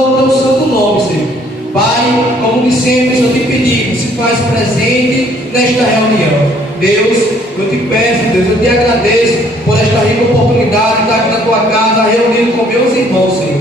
ao teu santo nome, Senhor. Pai, como de sempre, Senhor, te pedimos, se faz presente nesta reunião. Deus, eu te peço, Deus, eu te agradeço por esta rica oportunidade de estar aqui na tua casa, reunido com meus irmãos, Senhor.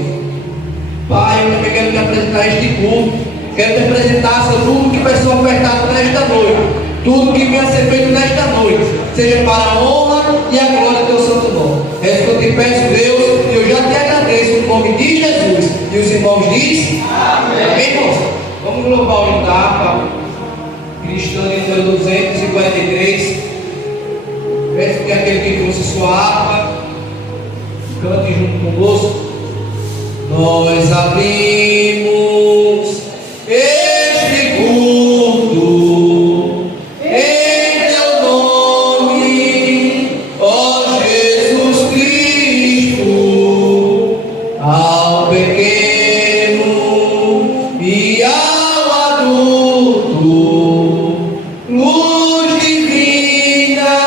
Pai, eu também quero te apresentar este culto, quero te apresentar, Senhor, tudo que vai ser ofertado nesta noite, tudo que vai ser feito nesta noite, seja para a honra e a glória do teu santo nome. É isso que eu te peço, Deus, e eu já te agradeço no nome de Jesus. E os irmãos dizem: amém. Amém, irmãos? Vamos louvar o altar, Cristã de número 243. Peço que aquele que trouxe sua harpa cante junto conosco. Nós abrimos este culto em teu nome, ó Jesus Cristo, ao pequeno e ao adulto, luz divina,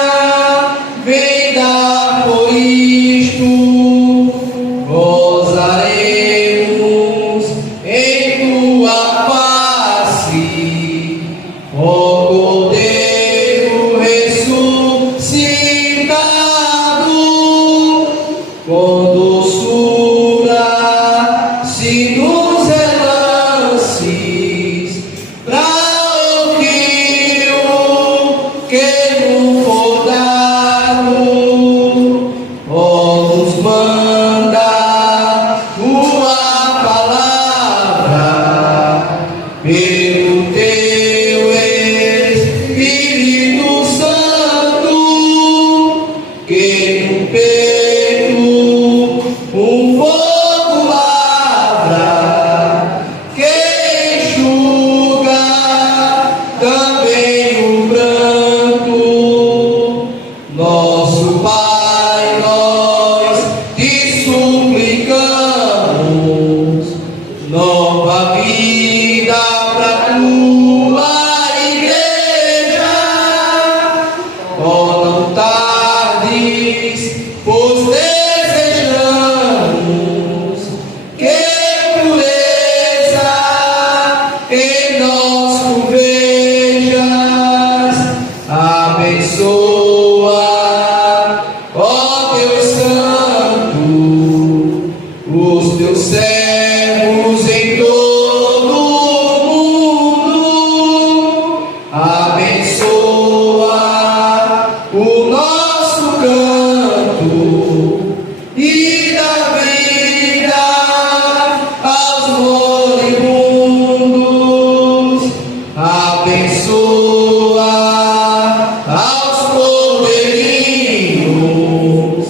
vem dar por isto, gozaremos em tua face, ó Cordeiro ressuscitado, com doçura se nos relances, pra ouvir o que nos for dado, ó, nos manda tua palavra, pelo teu Espírito Santo, que no peito um fogo lavra, que enxuga também o pranto. Nosso Pai, nós te suplicamos nova vida para tua igreja. Ó, não tardes, pois desejamos que pureza em nós tu vejas. Abençoa, ó Deus Santo, os teus servos em todo o mundo. Abençoa o nosso canto e dá vida aos moribundos. Abençoa aos cordeirinhos,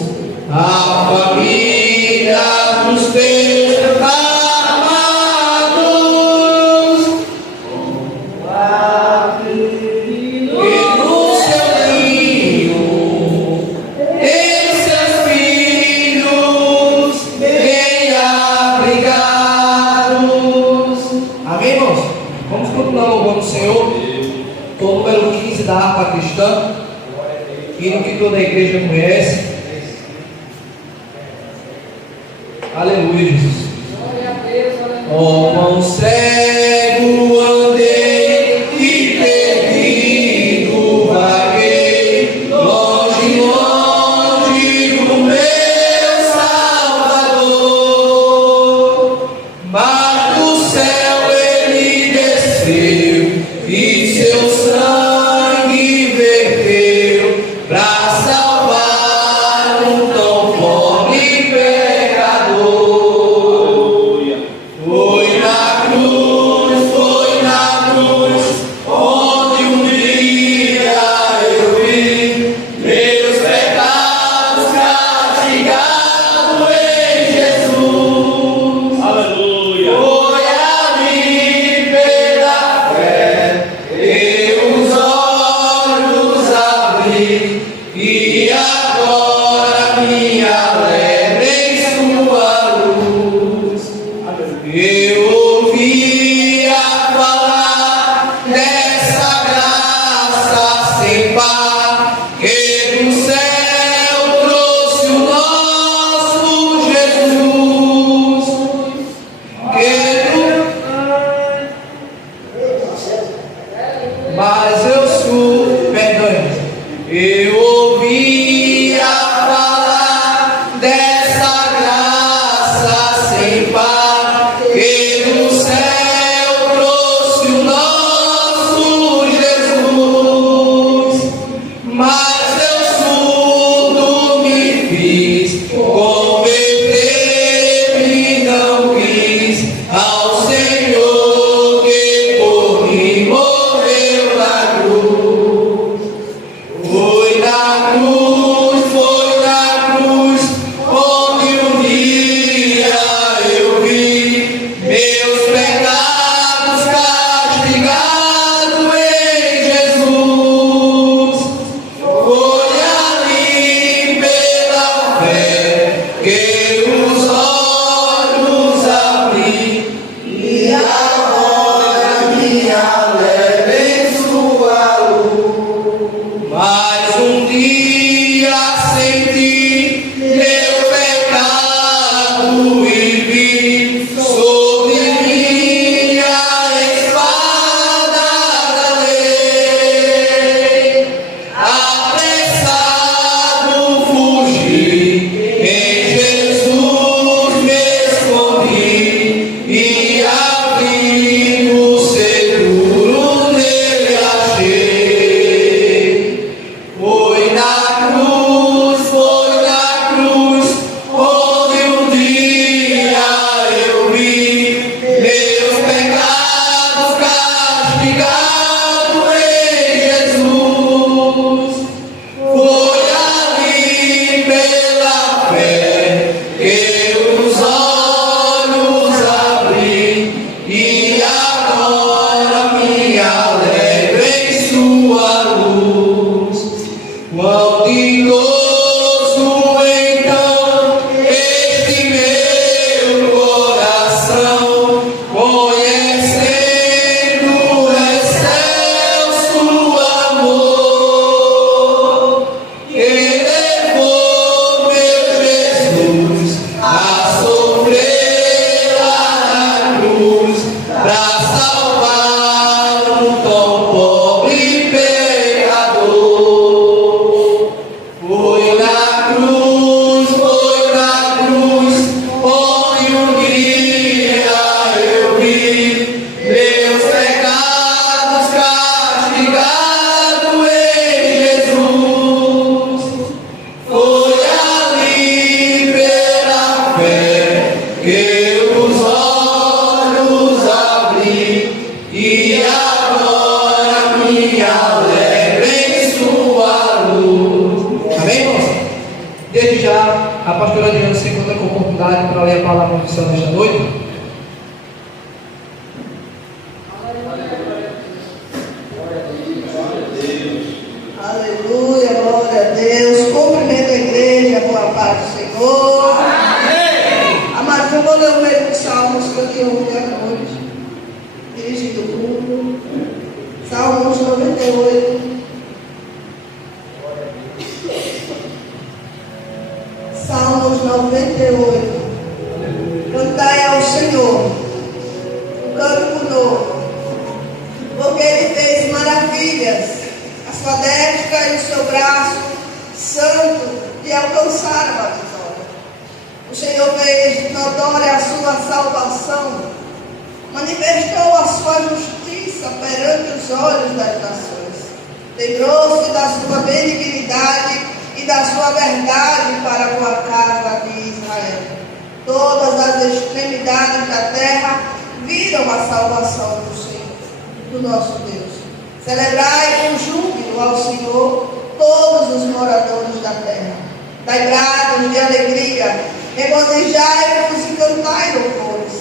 a família dos teus amados, e no seu ninho, em seus filhos bem abrigados. Amém, irmãos? Vamos continuar louvando o Senhor. O número 15 da harpa cristã, hino que toda a igreja conhece. Aleluia, Jesus. Ó, quão cego andei e perdido vaguei, longe, longe do meu Salvador. Mas do céu ele desceu e seu sangue verteu pra salvar um tão pobre pecador. Foi na cruz, onde um dia eu vi meus pecados castigados em Jesus. Aleluia. Foi ali pela fé eu os olhos abri, e agora me alegro em sua luz. Eu ouvia falar dessa graça sem par, que do céu trouxe o nosso Jesus, que noivo. Aleluia, glória a Deus. Cumprimento a igreja com a paz do Senhor. Amém. Amados, eu vou ler o mesmo Salmos que eu tinha ontem à noite, dirigindo o culto. Salmos 98. Salmos 98. Cantai ao Senhor um cântico novo, porque Ele fez maravilhas. A sua destra e o seu braço santo de alcançar a vitória. O Senhor fez notória a sua salvação, manifestou a sua justiça perante os olhos das nações. Lembrou-se da sua benignidade e da sua verdade para com a casa de Israel. Todas as extremidades da terra viram a salvação do Senhor, do nosso Deus. Celebrai com júbilo ao Senhor todos os moradores da terra. Dai brados de alegria, regozijai-vos e cantai louvores.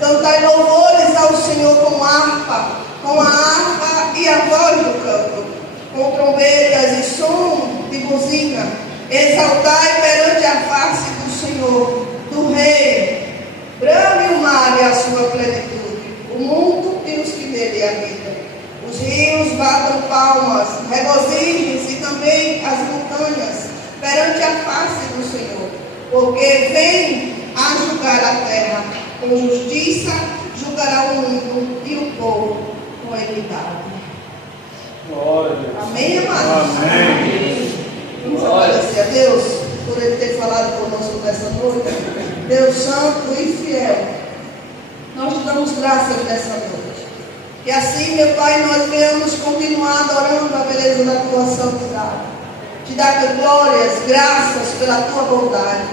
Cantai louvores ao Senhor com a harpa e a voz do canto, com trombetas e som de buzina. Exaltai perante a face do Senhor, do Rei. Brame o mar e a sua plenitude, o mundo e os que nele habitam. Os rios batam palmas, regozijem-se e também as montanhas perante a face do Senhor, porque vem a julgar a terra. Com justiça julgará o mundo e o povo com equidade. Amém, amados? Amém. Vamos agradecer a Deus por Ele ter falado conosco nessa noite. Deus santo e fiel, nós te damos graças nessa noite. E assim, meu Pai, nós venhamos continuar adorando a beleza da tua santidade. Te dar glórias, graças pela tua bondade.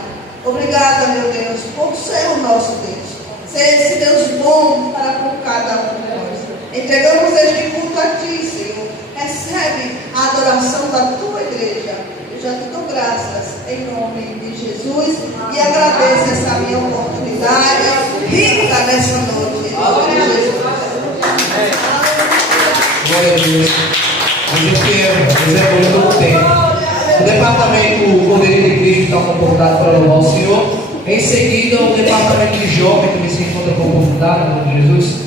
Obrigada, meu Deus, por ser o nosso Deus. Ser esse Deus bom para com cada um de nós. Entregamos este culto a ti, Senhor. Recebe a adoração da tua igreja. Eu já te dou graças em nome de Jesus e agradeço essa minha oportunidade rica nessa noite. Em nome de Jesus. Glória a Deus. A gente é todo o tempo. O departamento Cordeiro de Cristo está convocado para louvar o Senhor. Em seguida, o departamento de jovem também se encontra convocado no nome de Jesus.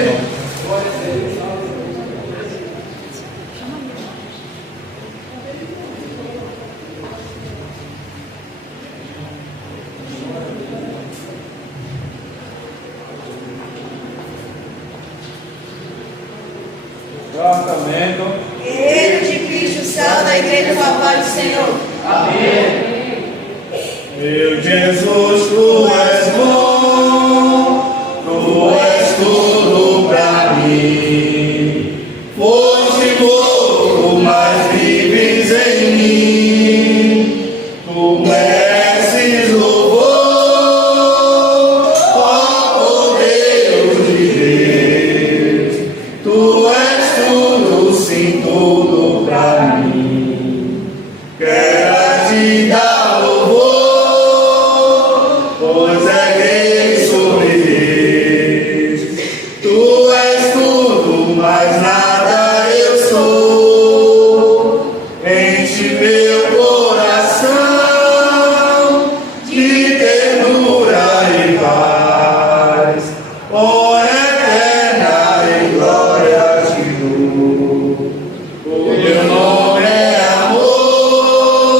Deus. Tratamento. Guerreiro de Cristo, céu da igreja, papai do Senhor. Amém. Meu Jesus, tu és bom, tu és tudo pra mim. Foste pouco, mas vives em mim. Tu mereces louvor, ó Deus de Deus. Tu és tudo, sim, tudo pra mim. Quero te dar louvor, pois é grande sobre Deus. Tu és tudo, mas nada eu sou. Enche meu coração de ternura e paz. Oh, eterna e glória te dou. O teu nome é amor,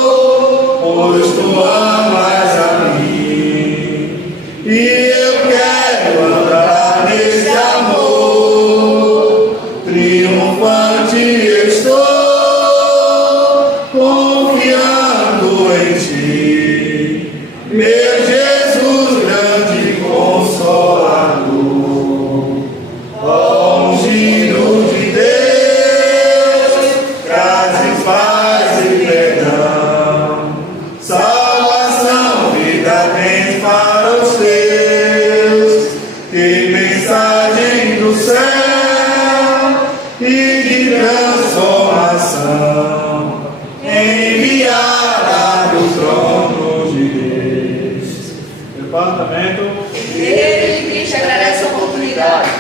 pois tu amas a mim. E eu quero andar nesse amor. Triunfante estou, confiando em ti. Meu Jesus, grande consolador. Ó ungido de Deus, trazes paz e perdão. Salvação, vida tens para os teus. Que mensagem do céu e de transformação enviada do trono de Deus. Departamento. Guerreiro de Cristo, agradece a oportunidade.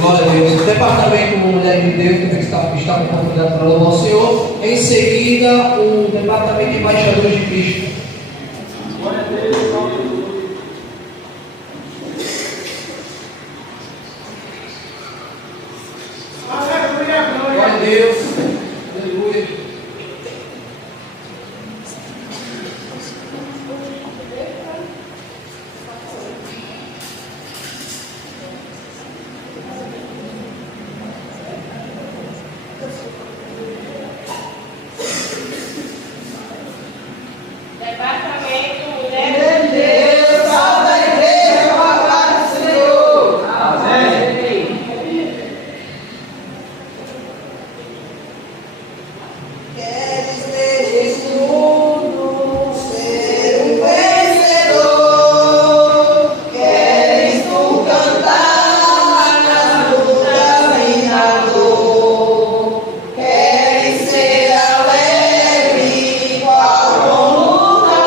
Glória a Deus. O departamento Mulher de Deus também está com oportunidade para louvar o Senhor. Em seguida, o departamento de Embaixadores de Cristo. Glória a Deus. Glória a Deus. Aleluia. Departamento Mulher de Deus, salva a igreja, papai do Senhor. Amém. Queres ver esse mundo ser um vencedor? Queres tu cantar nas lutas e na dor? Queres ser alegre, qual com luta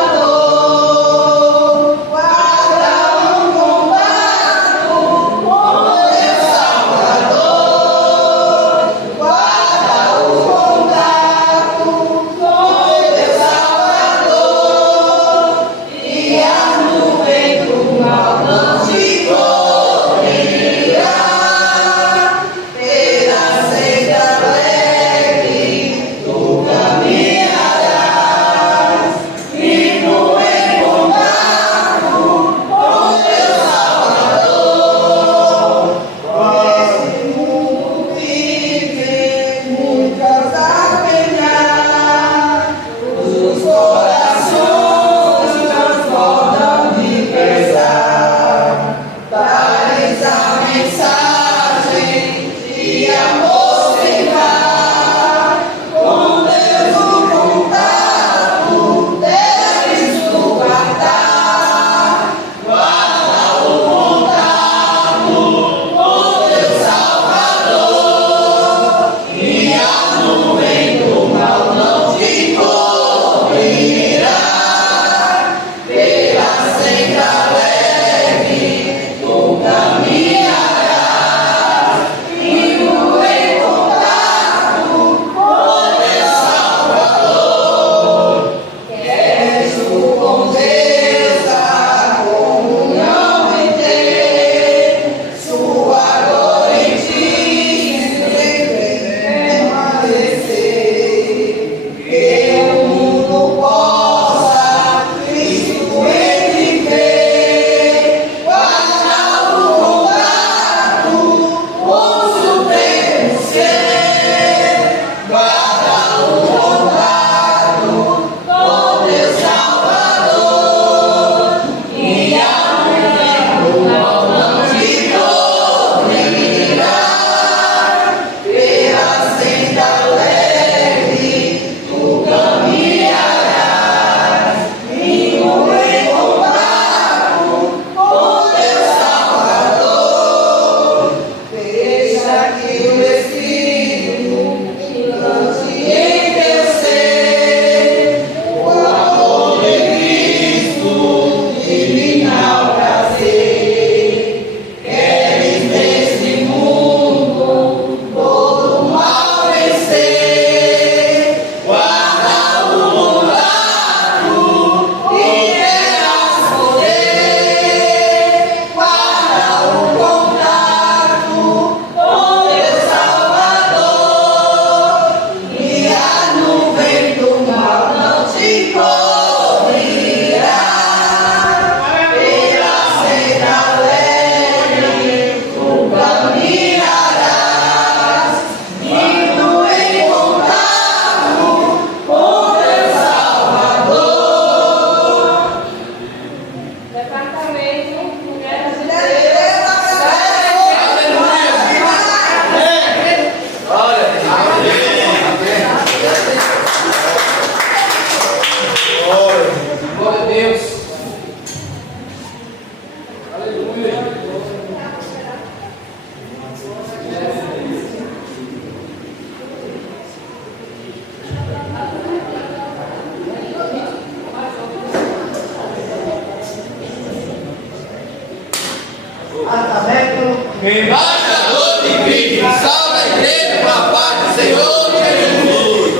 embaixador de Cristo, salva a igreja com a paz do Senhor Jesus.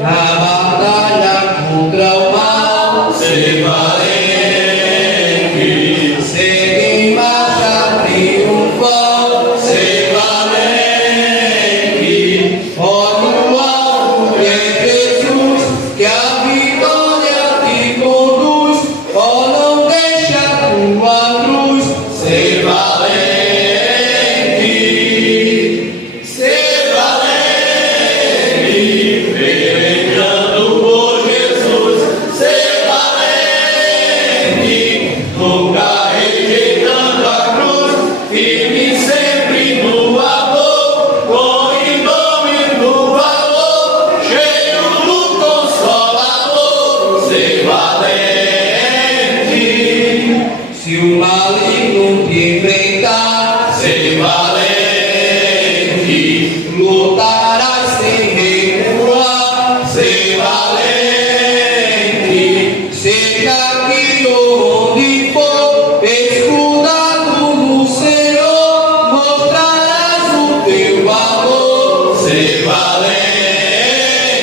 Na batalha contra o mal, Ser valente, segue em marcha triunfal. ser valente, Olhe no alto, é Jesus, que a vitória te conduz. Oh, não deixa a tua cruz. ser valente, ser valente, pelejando por Jesus, ser valente, nunca rejeitando a cruz, firme sempre no amor, com em nome do valor, cheio do consolador, ser valente. Se o maligno te enfrentar, Ser valente, lutarás sem recuar. ser valente, Seja aqui ou onde for, escudado no Senhor, mostrarás o teu valor. ser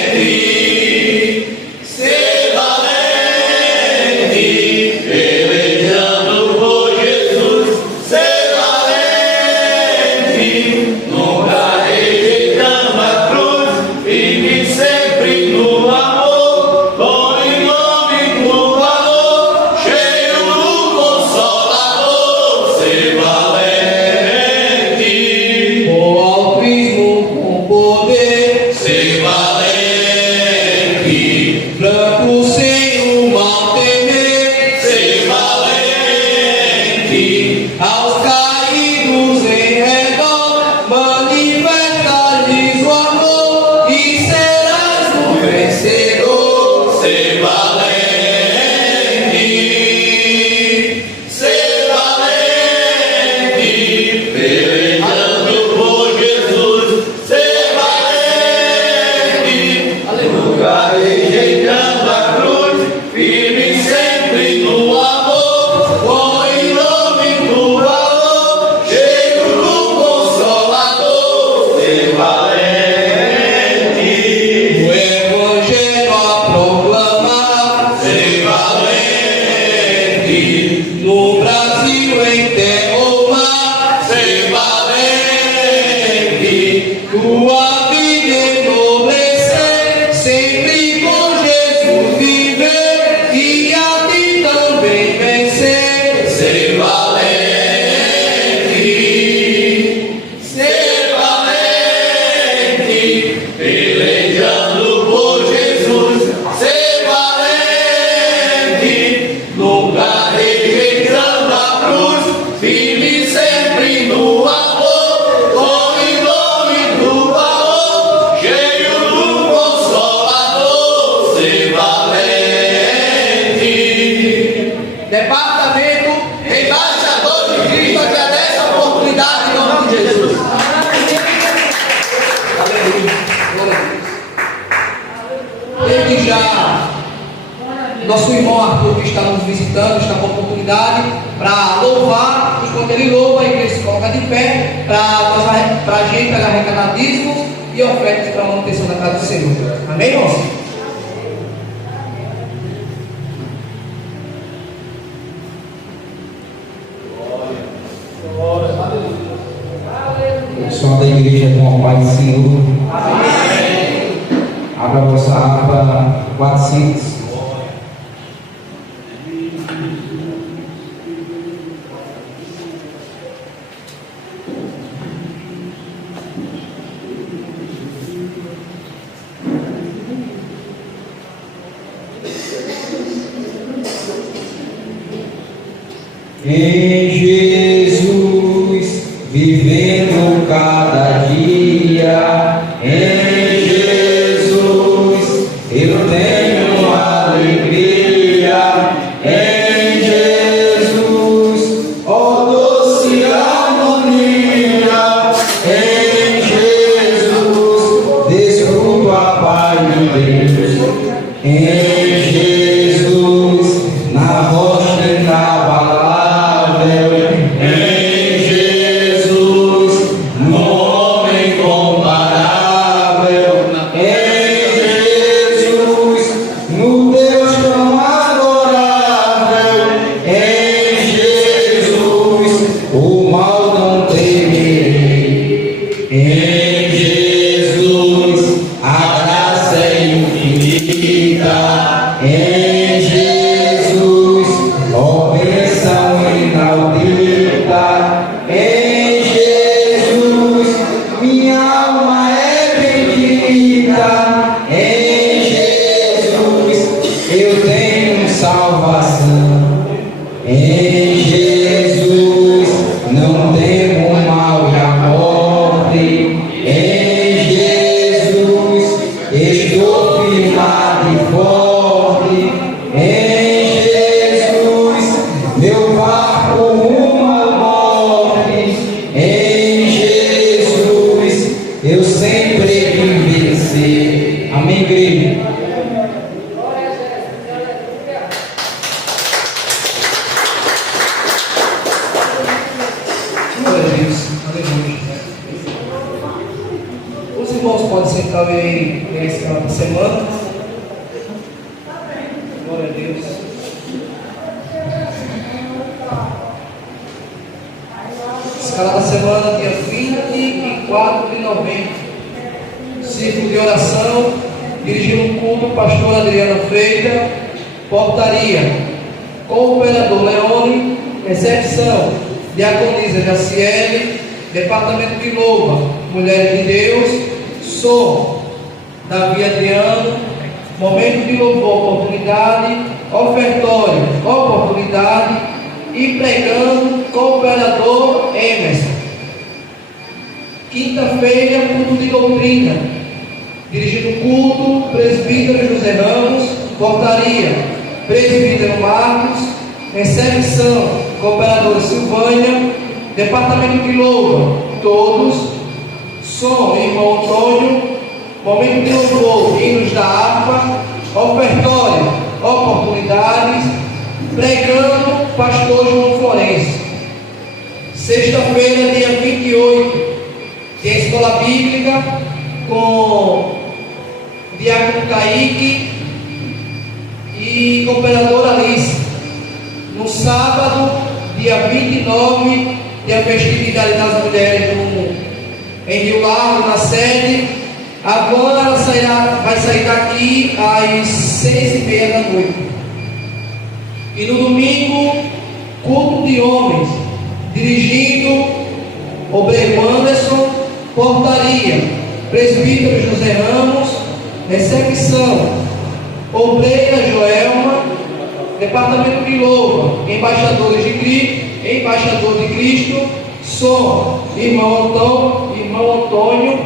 valente, ser valente, pelejando por Jesus, ser valente, nunca rejeitando a cruz, firme sempre no amor, com em nome do valor, cheio do consolador, ser valente, O altruísmo com poder, ser valente, branco sem o mal temer, ser valente, aos caídos em redor, manifesta-lhes o amor e serás o vencedor. ser valente, pelejando por Jesus, ser valente, nunca rejeitando a cruz, firme sempre no amor, com em nome do valor, cheio do consolador, ser valente. O evangelho a proclamar, Ser valente, no Brasil em terra ou mar, ser valente, tua vida enobrecer, sempre com Jesus viver e a ti também vencer. ser valente, pelejando por Jesus, ser valente, nunca rejeitando a cruz, firme sempre no amor, com em nome do valor, cheio do consolador, ser valente. Departamento Embaixador de Cristo agradece a oportunidade em nome de Jesus. Desde já, nosso irmão Arthur, que está nos visitando, está com a oportunidade para louvar. Enquanto ele louva, a igreja se coloca de pé para a gente pegar arrecadadismos e ofertas para a manutenção da casa do Senhor. Amém, irmãos? O som da igreja com a paz do Senhor. Abra a vossa aba 400. Em Jesus, vivendo cada dia, em Jesus, eu tenho alegria, em Jesus, ó doce harmonia, em Jesus, desfruto a paz de Deus, em Jesus, na rocha inabalável, em salvação. Em Jesus não temo mal e a morte. Em Jesus estou firmado e forte. Em Jesus meu barco rumo à morte. Em Jesus eu sempre vim vencer. Amém, igreja? Glória a Deus. Aleluia. Os irmãos podem sentar aí nesse final de semana. Glória a Deus. Escala da semana, dia 24 de novembro. Círculo de oração, dirigindo um culto, pastor Adriana Freita, portaria, cooperador Leone, recepção, diaconisa Jaciele, departamento de louva, mulheres de Deus, som, Davi Adriano, momento de louvor, oportunidade, ofertório, oportunidade, e pregando, cooperador Emerson. Quinta-feira, culto de doutrina, dirigindo o culto, presbítero José Ramos, portaria, presbítero Marcos, recepção, cooperadora Silvânia, departamento de louva, todos, som, irmão Antônio, momento de louvor, hinos da harpa, ofertório, oportunidades, pregando, pastor João Florencio. Sexta-feira, dia 28, tem a escola bíblica com o diácono Kaique e cooperadora Alice. No sábado, dia 29, tem a festividade das mulheres em Rio Largo, na sede. A van ela vai sair daqui às 6h30 da noite. E no domingo, culto de homens, dirigindo obreiro Anderson, portaria, presbítero José Ramos, recepção, obreira Joelma, departamento de louva, embaixador de Cristo, som, irmão Antônio,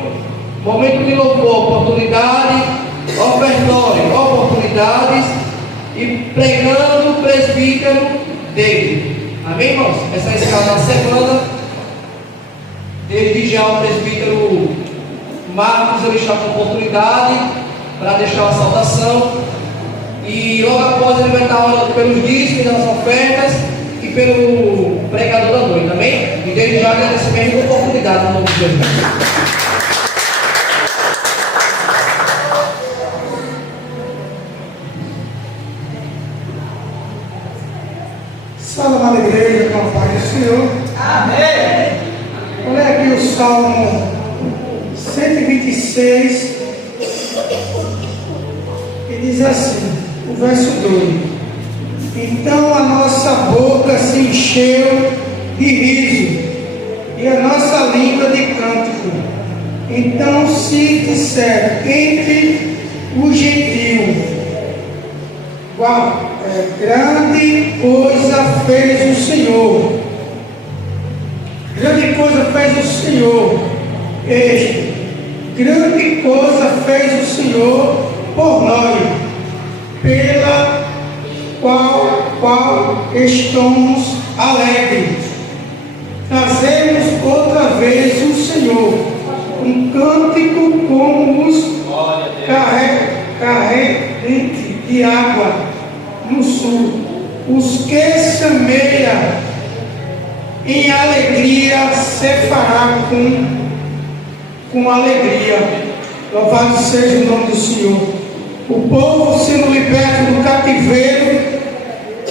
momento de louvor, oportunidade, ofertório, oportunidades, e pregando, presbítero dele. Amém, irmãos? Essa é a escala da semana. Desde já o presbítero Marcos, ele está com oportunidade para deixar a saudação. E logo após ele vai estar orando pelos dízimos, das ofertas e pelo pregador da noite. Amém? E desde já agradecimento e oportunidade no nome de Jesus. Salve a igreja com a paz do Senhor. Amém. Olha aqui o Salmo 126, que diz assim, o verso 2: Então a nossa boca se encheu de riso, e a nossa língua de cântico. Então se disser entre os gentios, grande coisa fez o Senhor. Grande coisa fez o Senhor. Grande coisa fez o Senhor por nós, pela qual estamos alegres. Trazemos outra vez o Senhor, um cântico como os carregamentos de água no sul, os que semeia em alegria se fará com alegria. Louvado seja o nome do Senhor. O povo sendo liberto do cativeiro,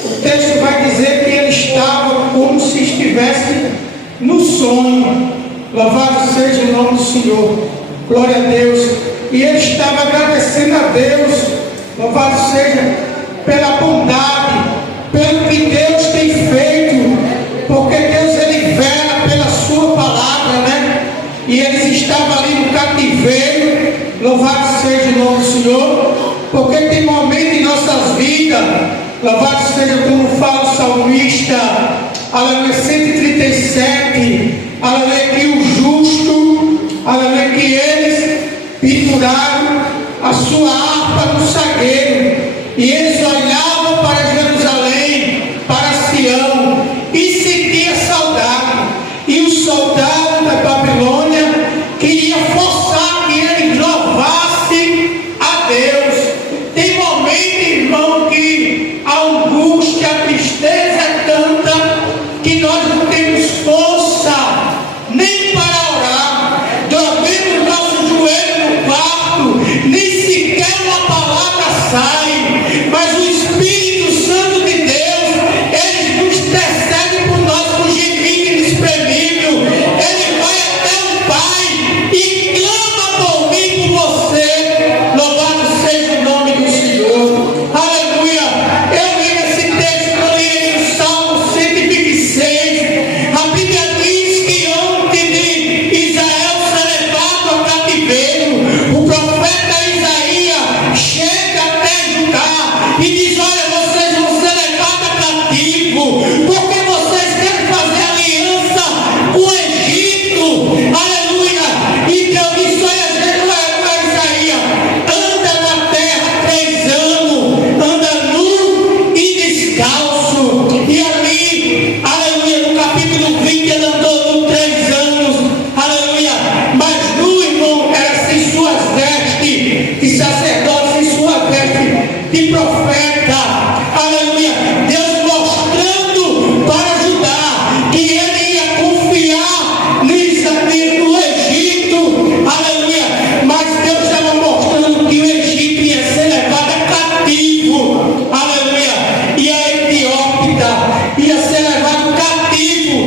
o texto vai dizer que ele estava como se estivesse no sonho. Louvado seja o nome do Senhor. Glória a Deus. E ele estava agradecendo a Deus. Louvado seja pela bondade, pelo que Deus tem feito, porque Deus ele vela pela sua palavra, né? E eles estavam ali no cativeiro. Louvado seja o nome do Senhor, porque tem momentos em nossas vidas vida. Louvado seja como fala o salmista, aleluia, 137, aleluia, que o justo, aleluia, que eles penduraram a sua harpa no sagueiro, e eles olhavam para Jerusalém, para Sião, e sentia saudade. E o soldado da Babilônia queria forçar que eles louvassem a Deus. Tem momento, irmão, que a angústia, a tristeza é tanta que nós não temos força nem para orar. Dobremos nosso joelho no quarto, nem sequer uma palavra sai, mas o Espírito Santo de Deus, ele nos intercede por nós com gemido inexprimível. Ele vai até o Pai e clama por mim, por você. Louvado seja o nome do Senhor. Aleluia. Eu li esse texto, eu li no Salmo 126. A Bíblia diz que antes de Israel ser levado ao cativeiro, o profeta Isaías chega até Judá e diz: olha, vocês vão ser levados cativo, porque vocês querem fazer aliança com o Egito. Aleluia. E Deus disse: olha, Isaías, anda na terra 3 anos, anda nu e descalço. E ali, aleluia, no capítulo 20, ele andou nu 3 anos, aleluia, mas nu, irmão, era sem suas vestes de sacerdote, sem sua veste de profeta. Aleluia. Deus mostrando para Judá que ele ia confiar no Egito. Aleluia. Mas Deus estava mostrando que o Egito ia ser levado cativo. Aleluia. E a Etiópia ia ser levado cativo,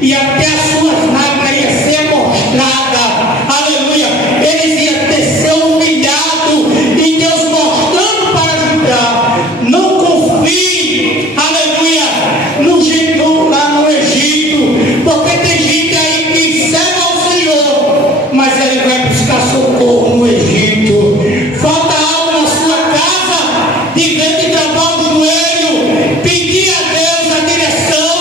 e até as suas nádegas ia ser mostrada. Aleluia. Eles iam ter ser humilhados, e Deus mostrando para Judá: não confie, aleluia, lá no Egito, porque tem gente aí que serve ao Senhor, mas ele vai buscar socorro no Egito. Falta algo na sua casa, de vez de travar o joelho, pedir a Deus a direção,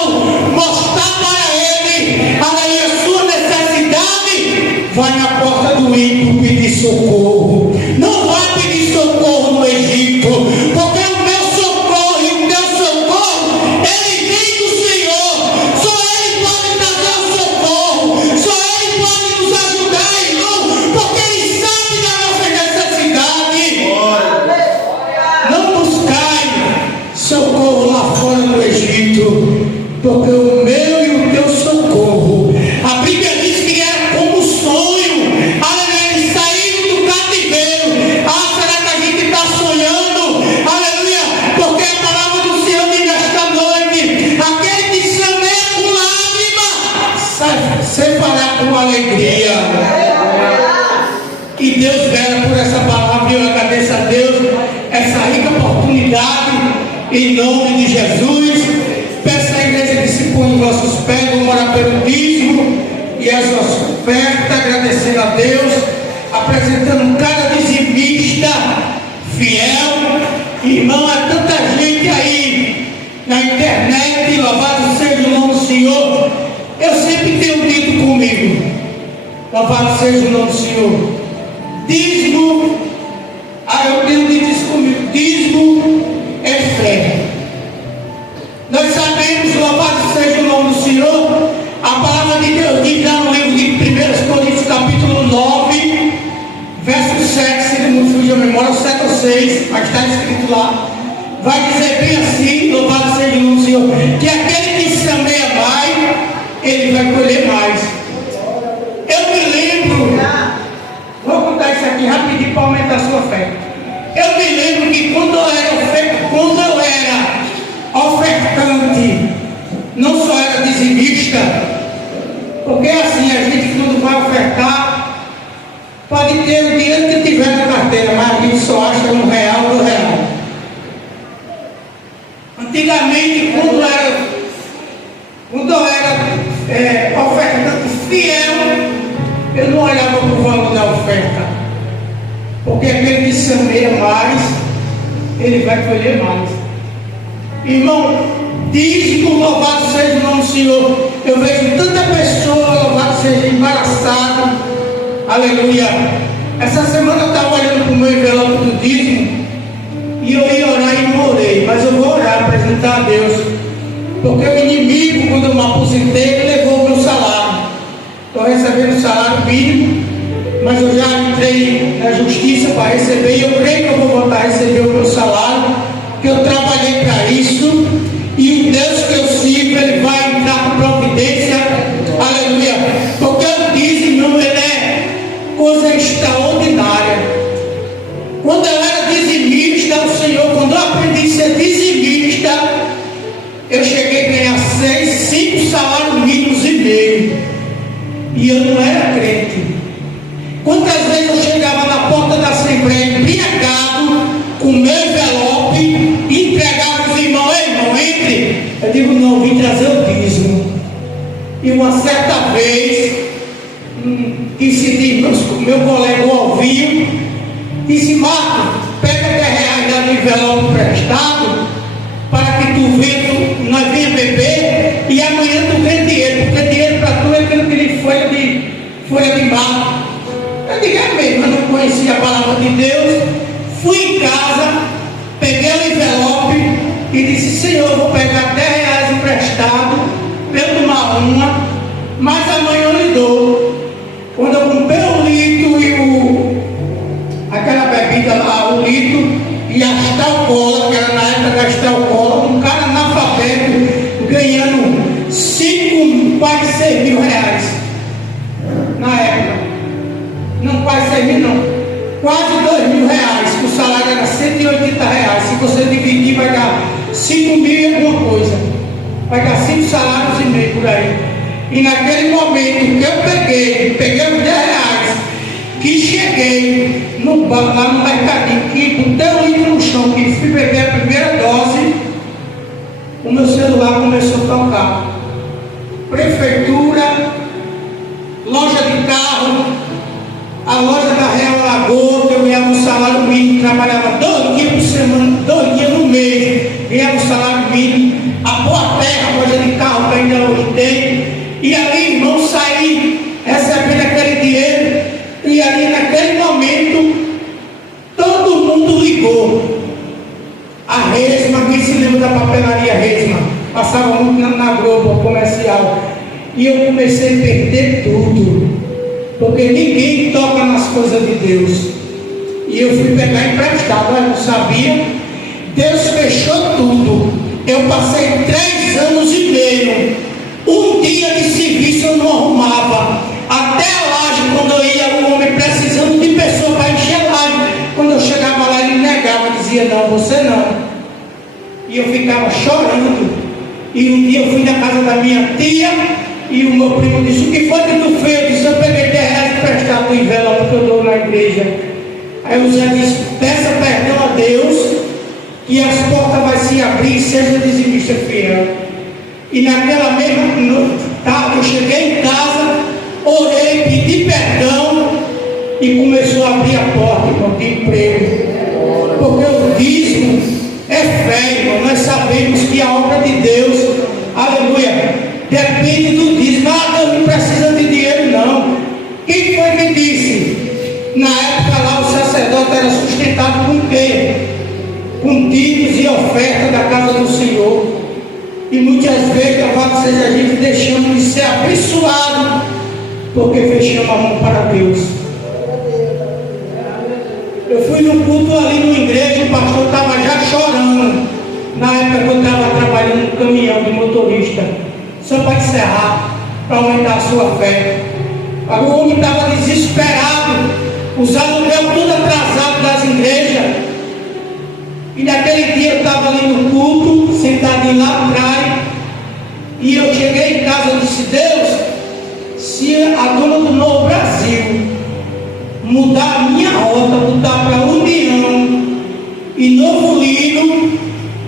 mostrar para ele, aleluia, a sua necessidade. Vai na porta do ímpio pedir socorro. Não vai pedir socorro no Egito, porque o meu socorro e o teu socorro, ele vem do Senhor. Só ele pode trazer o socorro, só ele pode nos ajudar, irmão, porque ele sabe da nossa necessidade. Não buscai socorro lá fora no Egito, porque o meu e o teu socorro, a Bíblia diz que era como um sonho. Aleluia. Eles saíram do cativeiro. Ah, será que a gente está sonhando? Aleluia. Porque a palavra do Senhor diz nesta noite: aquele que semeia com lágrimas separar com alegria. E Deus vela por essa palavra, e eu agradeço a Deus essa rica oportunidade, em nome de Jesus. Peço à igreja que se põe em vossos pés, vamos orar pelo dízimo e as nossas ofertas, agradecendo a Deus, apresentando cada dizimista fiel. Irmão, há tanta gente aí na internet, louvado seja o nome do Senhor. Eu sempre tenho dito comigo, louvado seja o nome do Senhor, dízimo, eu tenho dito isso comigo: dízimo é fé. Nós sabemos, louvado seja o nome do Senhor, a palavra de Deus diz lá no livro de 1 Coríntios, capítulo 9, verso 7, se não me fugir a memória, o 7 ou 6, mas está escrito lá, vai dizer bem assim, louvado seja o nome do Senhor, que aquele que semeia mais, ele vai colher mais. Eu me lembro, vou contar isso aqui rapidinho para aumentar a sua fé. Eu me lembro que quando eu era ofertante, não só era dizimista, porque assim, a gente quando vai ofertar, pode ter o dinheiro que tiver na carteira, mas a gente só acha R$1, R$2. Antigamente, quando eu era ofertante fiel, eu não olhava para o valor da oferta, porque aquele que semeia mais, ele vai colher mais. Irmão, dízimo, louvado seja o nome do Senhor. Eu vejo tanta pessoa, louvado seja, embaraçada. Aleluia. Essa semana eu estava olhando para o meu envelope do dízimo e eu ia orar e não orei, mas eu vou orar, apresentar a Deus, porque o inimigo, quando eu me aposentei, ele levou o meu salário. Estou recebendo o salário mínimo, mas eu já entrei na justiça para receber, e eu creio que eu vou voltar a receber o meu salário, que eu trabalhei para isso, e o Deus que eu sirvo, ele vai entrar com providência. Aleluia. Porque o dízimo, ele é coisa extraordinária. Quando eu era dizimista, o Senhor, quando eu aprendi a ser dizimista, eu cheguei a ganhar 5 salários mínimos e meio, e eu não era crente. Quantas vezes eu chegava na porta da Assembleia embriagado, com meu envelope, e entregava os irmãos: ei, irmão, entre. Eu digo: não, vim trazer o dízimo. E uma certa vez, meu colega ouviu, disse: Marco, pega 10 reais lá no envelope emprestado, para que tu venha, nós venha beber, e amanhã tu vem dinheiro, porque dinheiro para tu é aquilo que ele folha de mar. Eu digo: é mesmo, eu não conhecia a palavra de Deus. Fui em casa, peguei o envelope e disse: Senhor, eu vou pegar 10 reais emprestado, para eu tomar uma, mas amanhã eu lhe dou. Quando eu comprei o litro e aquela bebida lá, o litro e a Stalcola, que era na época da Stalcola, um cara analfabeto ganhando quase 6 mil reais na época. Não, quase 6 mil não, quase 2 mil reais, que o salário era 180 reais. Se você dividir, vai dar 5 mil e alguma coisa, vai dar 5 salários e meio por aí. E naquele momento que eu peguei os 10 reais, que cheguei no banco, lá no mercadinho, que botei o litro no chão, que fui beber a primeira dose, o meu celular começou a tocar. Prefeitura, loja de carro, a loja da Real Lagoa, que eu ganhava um salário mínimo, trabalhava 2 dias por semana, 2 dias no mês, ganhava um salário mínimo. A Boa Terra, loja de carro que ainda hoje tem. E ali, irmão, saí recebendo aquele dinheiro, e ali naquele momento todo mundo ligou. A Resma, quem se lembra da papelaria Resma, passava muito na Globo comercial, e eu comecei a perder tudo, porque ninguém toca nas coisas de Deus. E eu fui pegar emprestado, eu não sabia. Deus fechou tudo. Eu passei 3 anos e meio, um dia de serviço eu não arrumava. Até a laje, quando eu ia, o homem precisando de pessoa para encher a laje, quando eu chegava lá, ele negava, dizia: não, você não. E eu ficava chorando. E um dia eu fui na casa da minha tia, e o meu primo disse: o que foi que tu fez? Eu disse: eu peguei 10 reais emprestado do envelope que eu dou na igreja. Aí o Zé disse: peça perdão a Deus, que as portas vão se abrir, e seja dizimista fiel. E naquela mesma noite, eu cheguei em casa, orei, pedi perdão, e começou a abrir a porta, irmão, de emprego. Porque o dízimo é fé, irmão. Nós sabemos que a obra de Deus, aleluia, depende do dízimo. Ah, Deus não precisa de dinheiro, não. Quem foi que disse? Na época lá o sacerdote era sustentado com o quê? Com dízimos e oferta da casa do Senhor. E muitas vezes, louvado seja, a gente deixamos de ser abençoado, porque fechamos a mão para Deus. Eu fui no culto ali na igreja, o pastor estava já chorando, na época que eu estava trabalhando no caminhão de motorista, só para encerrar, para aumentar a sua fé. O homem estava desesperado, os aluguel tudo atrasado das igrejas. E naquele dia eu estava ali no culto, sentadinho lá atrás, e eu cheguei em casa e disse: Deus, se a dona do Novo Brasil mudar a minha rota, mudar para União e Novo Lino,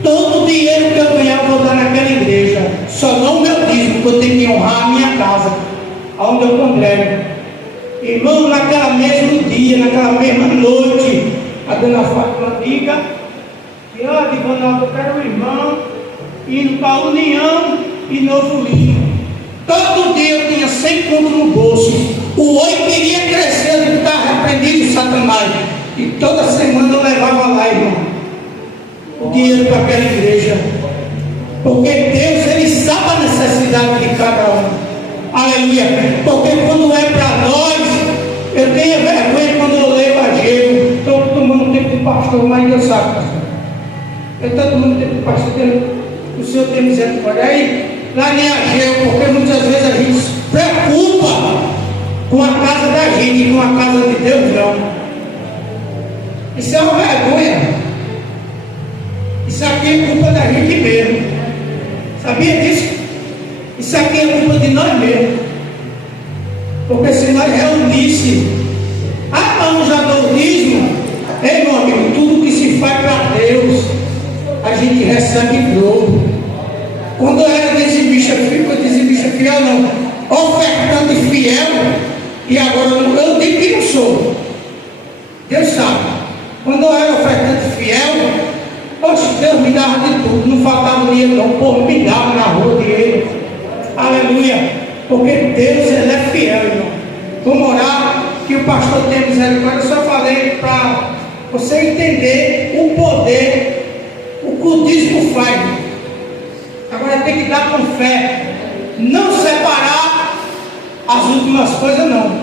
todo o dinheiro que eu ganhar eu vou dar naquela igreja, só não o meu dízimo, porque eu tenho que honrar a minha casa, onde eu congrego. Irmão, naquela mesmo dia, naquela mesma noite, a dona Fátima liga: e ó, Divanaldo, eu quero um irmão indo para a União e Novo Lima. Todo dia eu tinha 100 contos no bolso. O olho queria crescer, eu estava repreendido, Satanás. E toda semana eu levava lá, irmão, o dinheiro para aquela igreja. Porque Deus, Ele sabe a necessidade de cada um. Aleluia. Porque quando é para nós, eu tenho vergonha quando eu leio o Evangelho. Estou tomando tempo do pastor, mas Deus sabe, pastor. Eu estou tomando tempo do pastor, o Senhor tem misericórdia. Aí, lá em Ageu, porque muitas vezes a gente se preocupa com a casa da gente e com a casa de Deus, não. Isso é uma vergonha. Isso aqui é culpa da gente mesmo. Sabia disso? Isso aqui é culpa de nós mesmos. Porque se nós reunisse a mão já do dízimo, meu amigo, tudo que se faz para Deus, a gente recebe em dobro. Quando eu era dizimista fiel, não, ofertante fiel, e agora eu digo que não sou. Deus sabe. Quando eu era ofertante fiel, poxa, Deus me dava de tudo, não faltava dinheiro não, o povo me dava na rua dinheiro. Aleluia. Porque Deus, Ele é fiel, irmão. Vamos orar, que o pastor tenha misericórdia. Eu só falei para você entender o poder, o que o dízimo faz. Agora tem que dar com fé. Não separar as últimas coisas, não.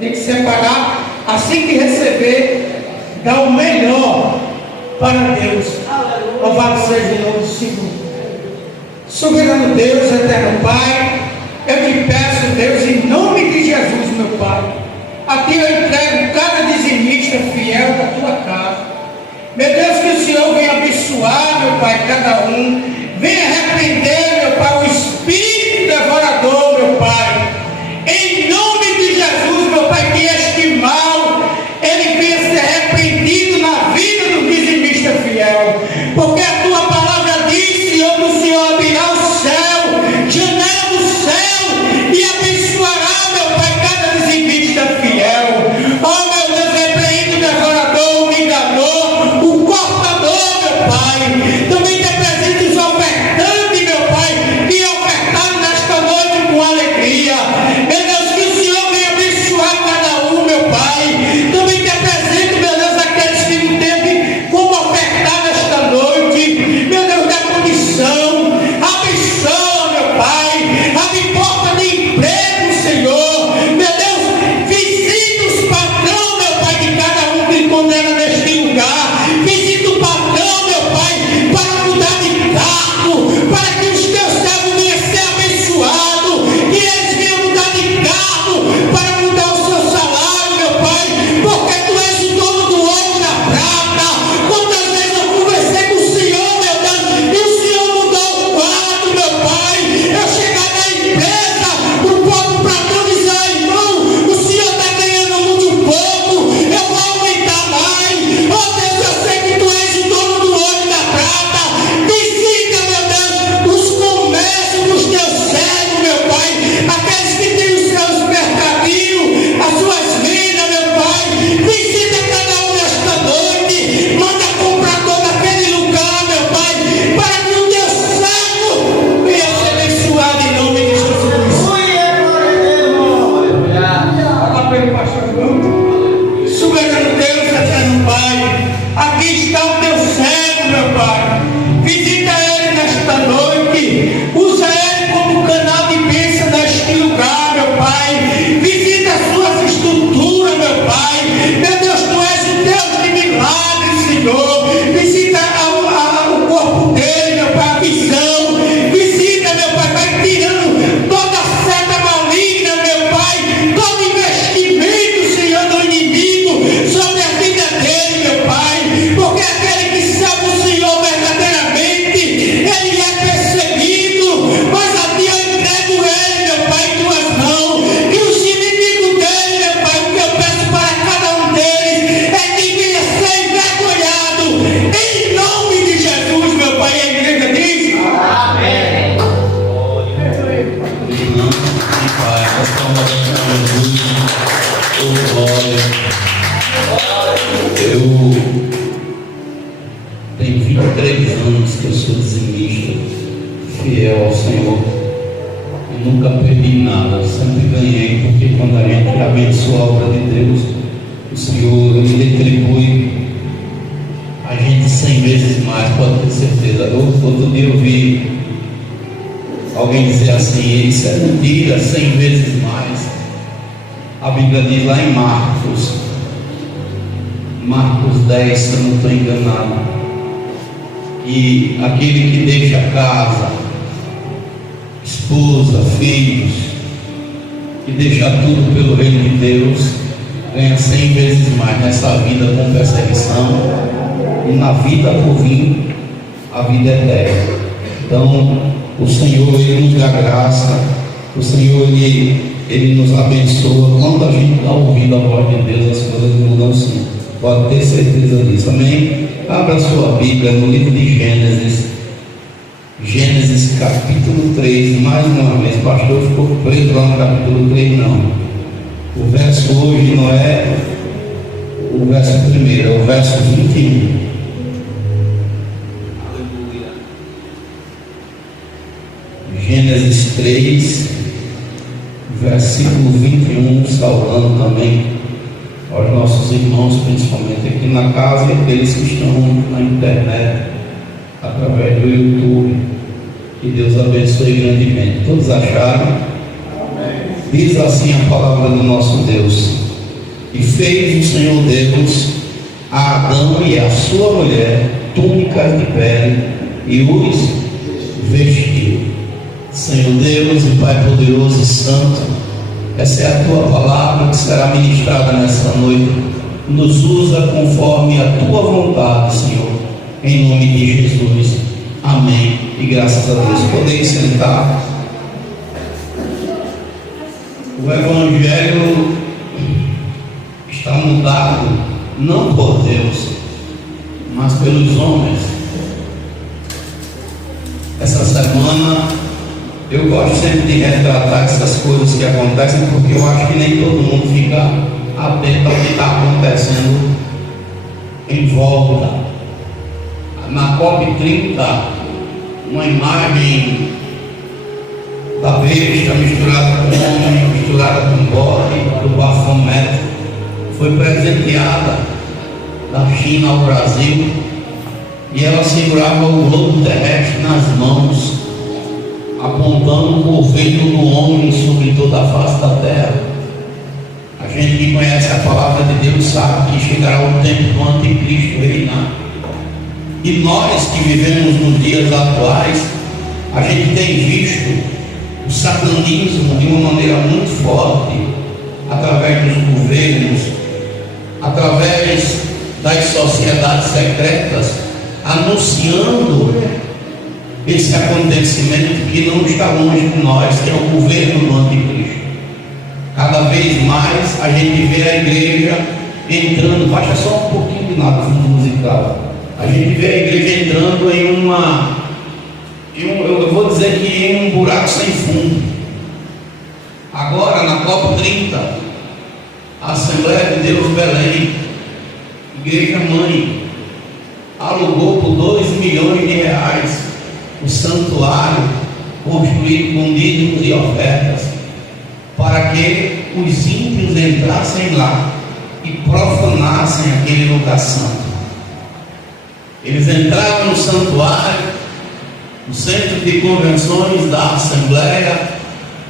Tem que separar, assim que receber, dar o melhor para Deus. Louvado seja o nome do Senhor. Soberano Deus, eterno Pai, eu te peço, Deus, em nome de Jesus, meu Pai, a Ti eu entrego cada dizimista fiel da Tua casa. Meu Deus, que o Senhor venha abençoar, meu Pai, cada um, venha repreender, meu Pai, o espírito devorador, meu Pai, em nome de Jesus, meu Pai, que este mal, ele venha ser repreendido na vida do dizimista fiel, porque a Tua palavra diz, Senhor, que o Senhor abrirá o céu, janela do céu, e abençoará, meu Pai, cada dizimista fiel. Oh, meu Deus, repreende o devorador, o vingador, o cortador, meu Pai. Também te apresento os ofertantes, meu Pai, que ofertaram nesta noite com alegria. fiel ao Senhor. Eu nunca perdi nada, sempre ganhei, porque quando a gente abençoa a obra de Deus, o Senhor Ele retribui a gente 100 vezes mais, pode ter certeza. Outro dia eu vi alguém dizer assim: isso é mentira, 100 vezes mais. A Bíblia diz lá em Marcos 10, se eu não estou enganado, e aquele que deixa casa, esposa, filhos, que deixa tudo pelo reino de Deus, ganha 100 vezes mais nessa vida com perseguição, e na vida por vir, a vida eterna. Então, o Senhor, Ele nos dá graça, o Senhor, Ele nos abençoa. Quando a gente dá ouvido à voz de Deus, as coisas mudam sim. Pode ter certeza disso, amém? Abra sua Bíblia no livro de Gênesis capítulo 3, mais uma vez. O pastor ficou preso lá no capítulo 3, não. O verso hoje não é o verso primeiro, é o verso 21. Aleluia. Gênesis 3, versículo 21, saudando também aos nossos irmãos, principalmente aqui na casa, e aqueles que estão na internet, através do YouTube. Que Deus abençoe grandemente. Todos acharam? Diz assim a palavra do nosso Deus: e fez o Senhor Deus a Adão e a sua mulher túnicas de pele e os vestiu. Senhor Deus e Pai poderoso e santo, essa é a tua palavra que será ministrada nessa noite. Nos usa conforme a tua vontade, Senhor, em nome de Jesus. Amém. E graças a Deus. Podem sentar. O Evangelho está mudado não por Deus, mas pelos homens. Essa semana eu gosto sempre de retratar essas coisas que acontecem, porque eu acho que nem todo mundo fica atento ao que está acontecendo em volta. Na COP30, uma imagem da besta misturada com homem, misturada com bode, do Baphomet, foi presenteada da China ao Brasil, e ela segurava o globo terrestre nas mãos, apontando o governo do homem sobre toda a face da terra. A gente que conhece a palavra de Deus sabe que chegará o tempo do anticristo reinar. E nós que vivemos nos dias atuais, a gente tem visto o satanismo de uma maneira muito forte, através dos governos, através das sociedades secretas, anunciando esse acontecimento que não está longe de nós, que é o governo do anticristo. Cada vez mais a gente vê a igreja entrando, baixa só um pouquinho de nada fundo musical. A gente vê a igreja entrando eu vou dizer que em um buraco sem fundo. Agora, na COP30, a Assembleia de Deus Belém, Igreja Mãe, alugou por 2 milhões de reais o santuário construído com dízimos e ofertas, para que os ímpios entrassem lá e profanassem aquele lugar santo. Eles entraram no santuário, no centro de convenções da Assembleia,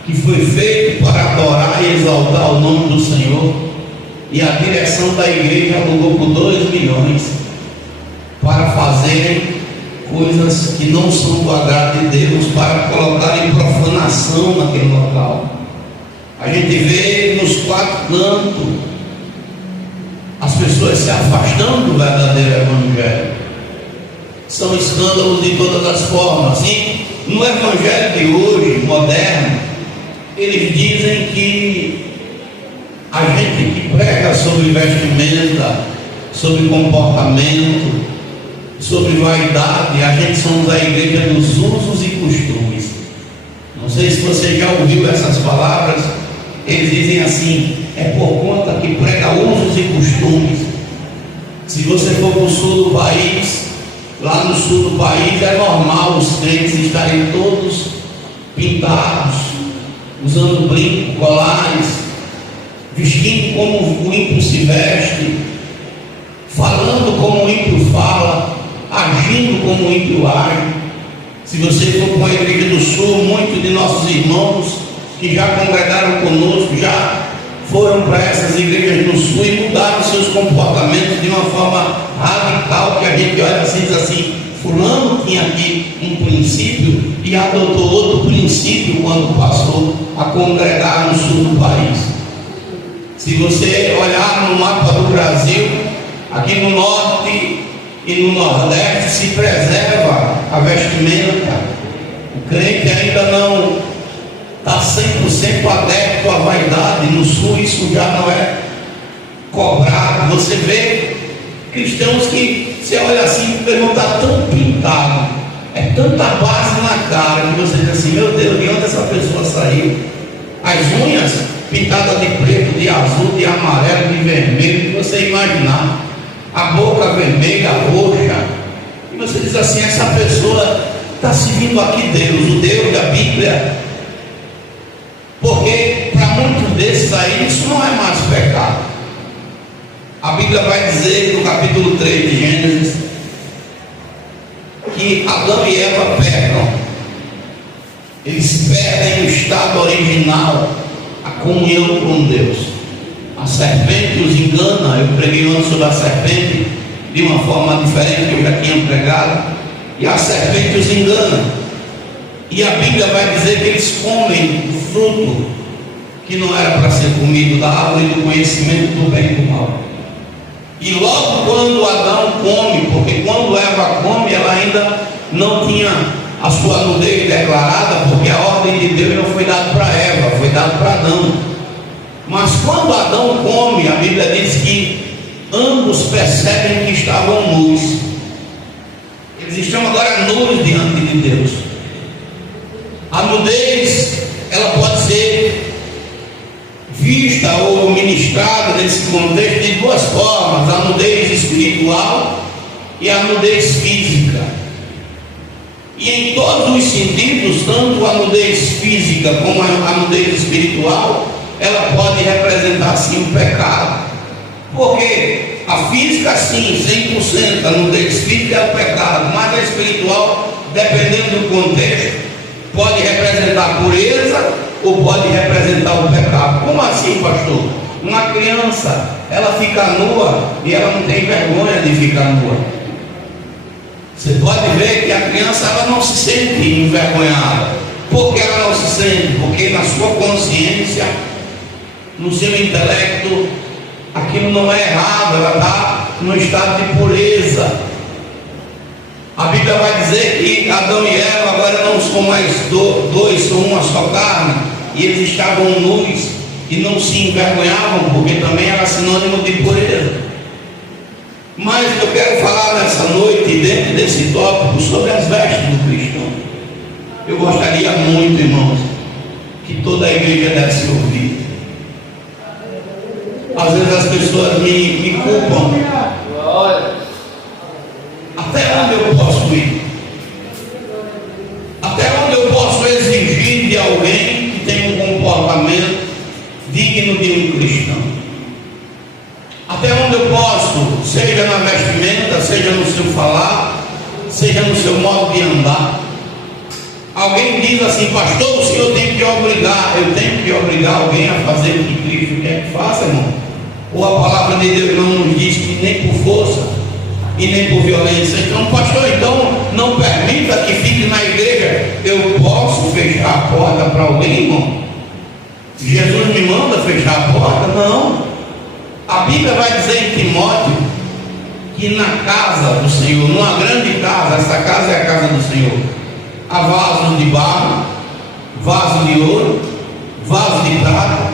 que foi feito para adorar e exaltar o nome do Senhor, e a direção da igreja alugou por 2 milhões para fazerem coisas que não são do agrado de Deus, para colocarem profanação naquele local. A gente vê nos 4 cantos as pessoas se afastando do verdadeiro evangelho. São escândalos de todas as formas. E no evangelho de hoje, moderno, eles dizem que a gente que prega sobre vestimenta, sobre comportamento, sobre vaidade, a gente somos a igreja dos usos e costumes. Não sei se você já ouviu essas palavras. Eles dizem assim: é por conta que prega usos e costumes. Se você for para o sul do país, lá no sul do país é normal os crentes estarem todos pintados, usando brinco, colares, vestindo como o ímpio se veste, falando como o ímpio fala, agindo como o ímpio age. Se você for para a igreja do sul, muitos de nossos irmãos que já congregaram conosco, já foram para essas igrejas do sul e mudaram seus comportamentos de uma forma radical, que a gente olha assim e diz assim: fulano tinha aqui um princípio e adotou outro princípio quando passou a congregar no sul do país. Se você olhar no mapa do Brasil, aqui no norte e no nordeste se preserva a vestimenta. O crente ainda não está 100% adepto à vaidade. No sul isso já não é cobrado. Você vê cristãos que você olha assim e está tão pintado, é tanta base na cara, que você diz assim: meu Deus, de onde essa pessoa saiu? As unhas pintadas de preto, de azul, de amarelo, de vermelho, que você imaginar, a boca vermelha, roxa, e você diz assim: essa pessoa está seguindo aqui Deus, o Deus da Bíblia. Porque para muitos desses aí isso não é mais pecado. A Bíblia vai dizer no capítulo 3 de Gênesis que Adão e Eva pecam. Eles perdem o estado original, a comunhão com Deus. A serpente os engana. Eu preguei antes sobre a serpente de uma forma diferente que eu já tinha pregado. E a serpente os engana. E a Bíblia vai dizer que eles comem o fruto que não era para ser comido, da árvore do conhecimento do bem e do mal. E logo quando Adão come, porque quando Eva come, ela ainda não tinha a sua nudez declarada, porque a ordem de Deus não foi dada para Eva, foi dada para Adão. Mas quando Adão come, a Bíblia diz que ambos percebem que estavam nus. Eles estão agora nus diante de Deus. A nudez, ela pode ser vista ou ministrada nesse contexto de duas formas: a nudez espiritual e a nudez física. E em todos os sentidos, tanto a nudez física como a nudez espiritual, ela pode representar sim o pecado. Porque a física sim, 100%, a nudez física é o pecado, mas a espiritual, dependendo do contexto, pode representar pureza ou pode representar o pecado. Como assim, pastor? Uma criança, ela fica nua e ela não tem vergonha de ficar nua. Você pode ver que a criança, ela não se sente envergonhada. Por que ela não se sente? Porque na sua consciência, no seu intelecto, aquilo não é errado, ela está no estado de pureza. A Bíblia vai dizer que Adão e Eva agora não são mais dois, são uma só carne, e eles estavam nus e não se envergonhavam, porque também era sinônimo de pureza. Mas eu quero falar nessa noite, dentro desse tópico, sobre as vestes do cristão. Eu gostaria muito, irmãos, que toda a igreja desse ouvir. Às vezes as pessoas me culpam. Até onde eu posso ir? Até onde eu posso exigir de alguém que tem um comportamento digno de um cristão? Até onde eu posso, seja na vestimenta, seja no seu falar, seja no seu modo de andar? Alguém diz assim: pastor, o senhor tem que obrigar, eu tenho que obrigar alguém a fazer o que Cristo quer que faça, irmão? Ou a palavra de Deus não nos diz que nem por força e nem por violência? Então, pastor, então não permita que fique na igreja. Eu posso fechar a porta para alguém, irmão? Jesus me manda fechar a porta? Não. A Bíblia vai dizer em Timóteo que na casa do Senhor, numa grande casa, essa casa é a casa do Senhor, há vasos de barro, vaso de ouro, vaso de prata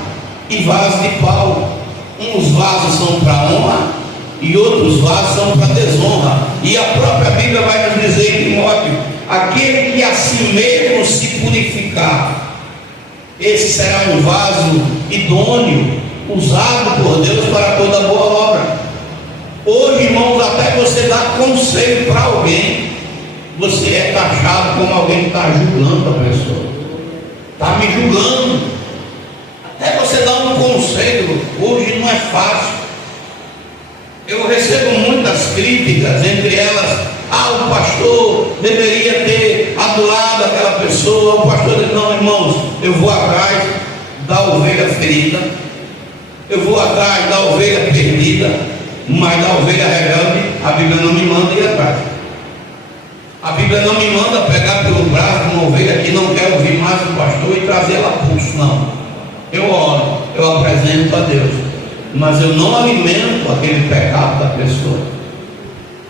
e vaso de pau. Uns vasos são para honra e outros vasos são para desonra. E a própria Bíblia vai nos dizer em Timóteo: aquele que a si mesmo se purificar, esse será um vaso idôneo, usado por Deus para toda boa obra. Hoje, irmãos, até você dar conselho para alguém, você é taxado como alguém que está julgando a pessoa. Está me julgando. Até você dar um conselho, hoje não é fácil. Eu recebo muitas críticas, entre elas, o pastor deveria ter adulado aquela pessoa. O pastor diz, não, irmãos, eu vou atrás da ovelha ferida, eu vou atrás da ovelha perdida, mas da ovelha rebelde, a Bíblia não me manda ir atrás. A Bíblia não me manda pegar pelo braço uma ovelha que não quer ouvir mais o pastor e trazê-la a pulso, não. Eu oro, eu apresento a Deus, mas eu não alimento aquele pecado da pessoa.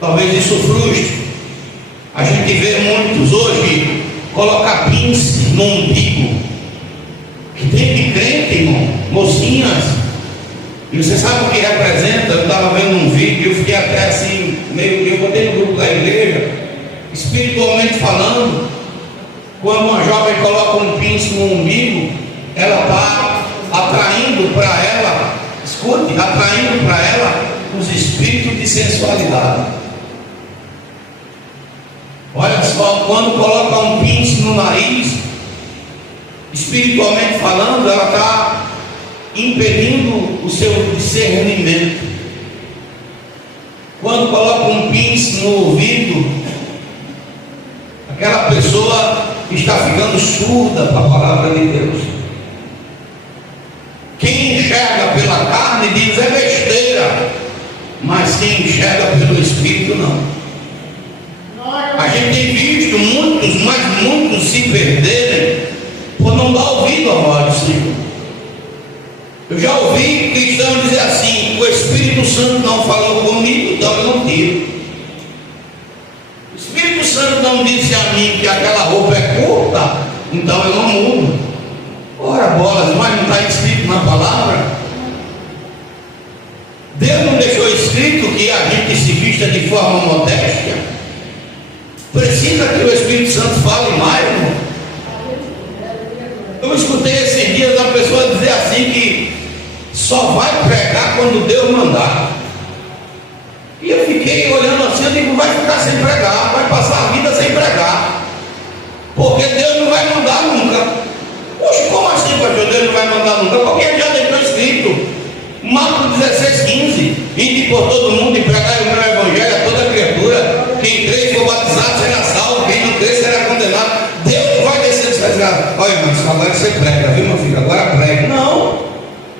Talvez isso frustre. A gente vê muitos hoje colocar pince no umbigo, que tem de crente, irmão, mocinhas. E você sabe o que representa? Eu estava vendo um vídeo, eu fiquei até assim, meio que eu botei no grupo da igreja, espiritualmente falando, quando uma jovem coloca um pince no umbigo, ela está atraindo para ela, escute, atraindo para ela os espíritos de sensualidade. Olha só, quando coloca um pince no nariz, espiritualmente falando, ela está impedindo o seu discernimento. Quando coloca um pince no ouvido, aquela pessoa está ficando surda para a palavra de Deus. Quem enxerga pela carne diz é besteira, mas quem enxerga pelo Espírito não. A gente tem visto muitos, mas muitos se perderem por não dar ouvido à voz do Senhor. Eu já ouvi cristãos dizer assim: o Espírito Santo não falou comigo, então eu não tiro. O Espírito Santo não disse a mim que aquela roupa é curta, então eu não mudo. Ora bolas, mas não está escrito na palavra? Deus não deixou escrito que a gente se vista de forma modéstia? Precisa que o Espírito Santo fale mais, irmão. Eu escutei esses dias uma pessoa dizer assim que só vai pregar quando Deus mandar. E eu fiquei olhando assim, eu digo, vai ficar sem pregar, vai passar a vida sem pregar, porque Deus não vai mandar nunca. Poxa, como assim, pastor? Deus não vai mandar nunca? Porque já deixou escrito, Marcos 16:15, ide por todo mundo e pregai o meu evangelho a toda criatura. Quem crê e for batizado será salvo, quem não crê será condenado. Deus não vai descer dos céus. Olha, irmão, agora você prega, viu, meu filho? Agora prega. Não,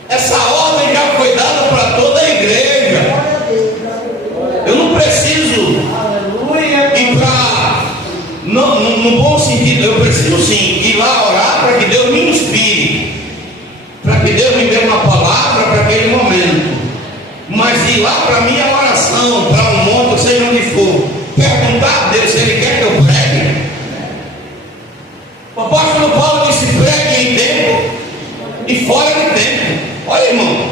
essa ordem já foi dada para toda a igreja. Eu não preciso ir para, no bom sentido, eu preciso sim ir lá orar para que Deus me inspire, para que Deus me dê uma palavra para aquele momento. Mas ir lá para a minha oração, para um monte, seja onde for, perguntar a Deus se Ele quer que eu pregue. O apóstolo Paulo disse: pregue em tempo e fora de tempo. Olha, irmão,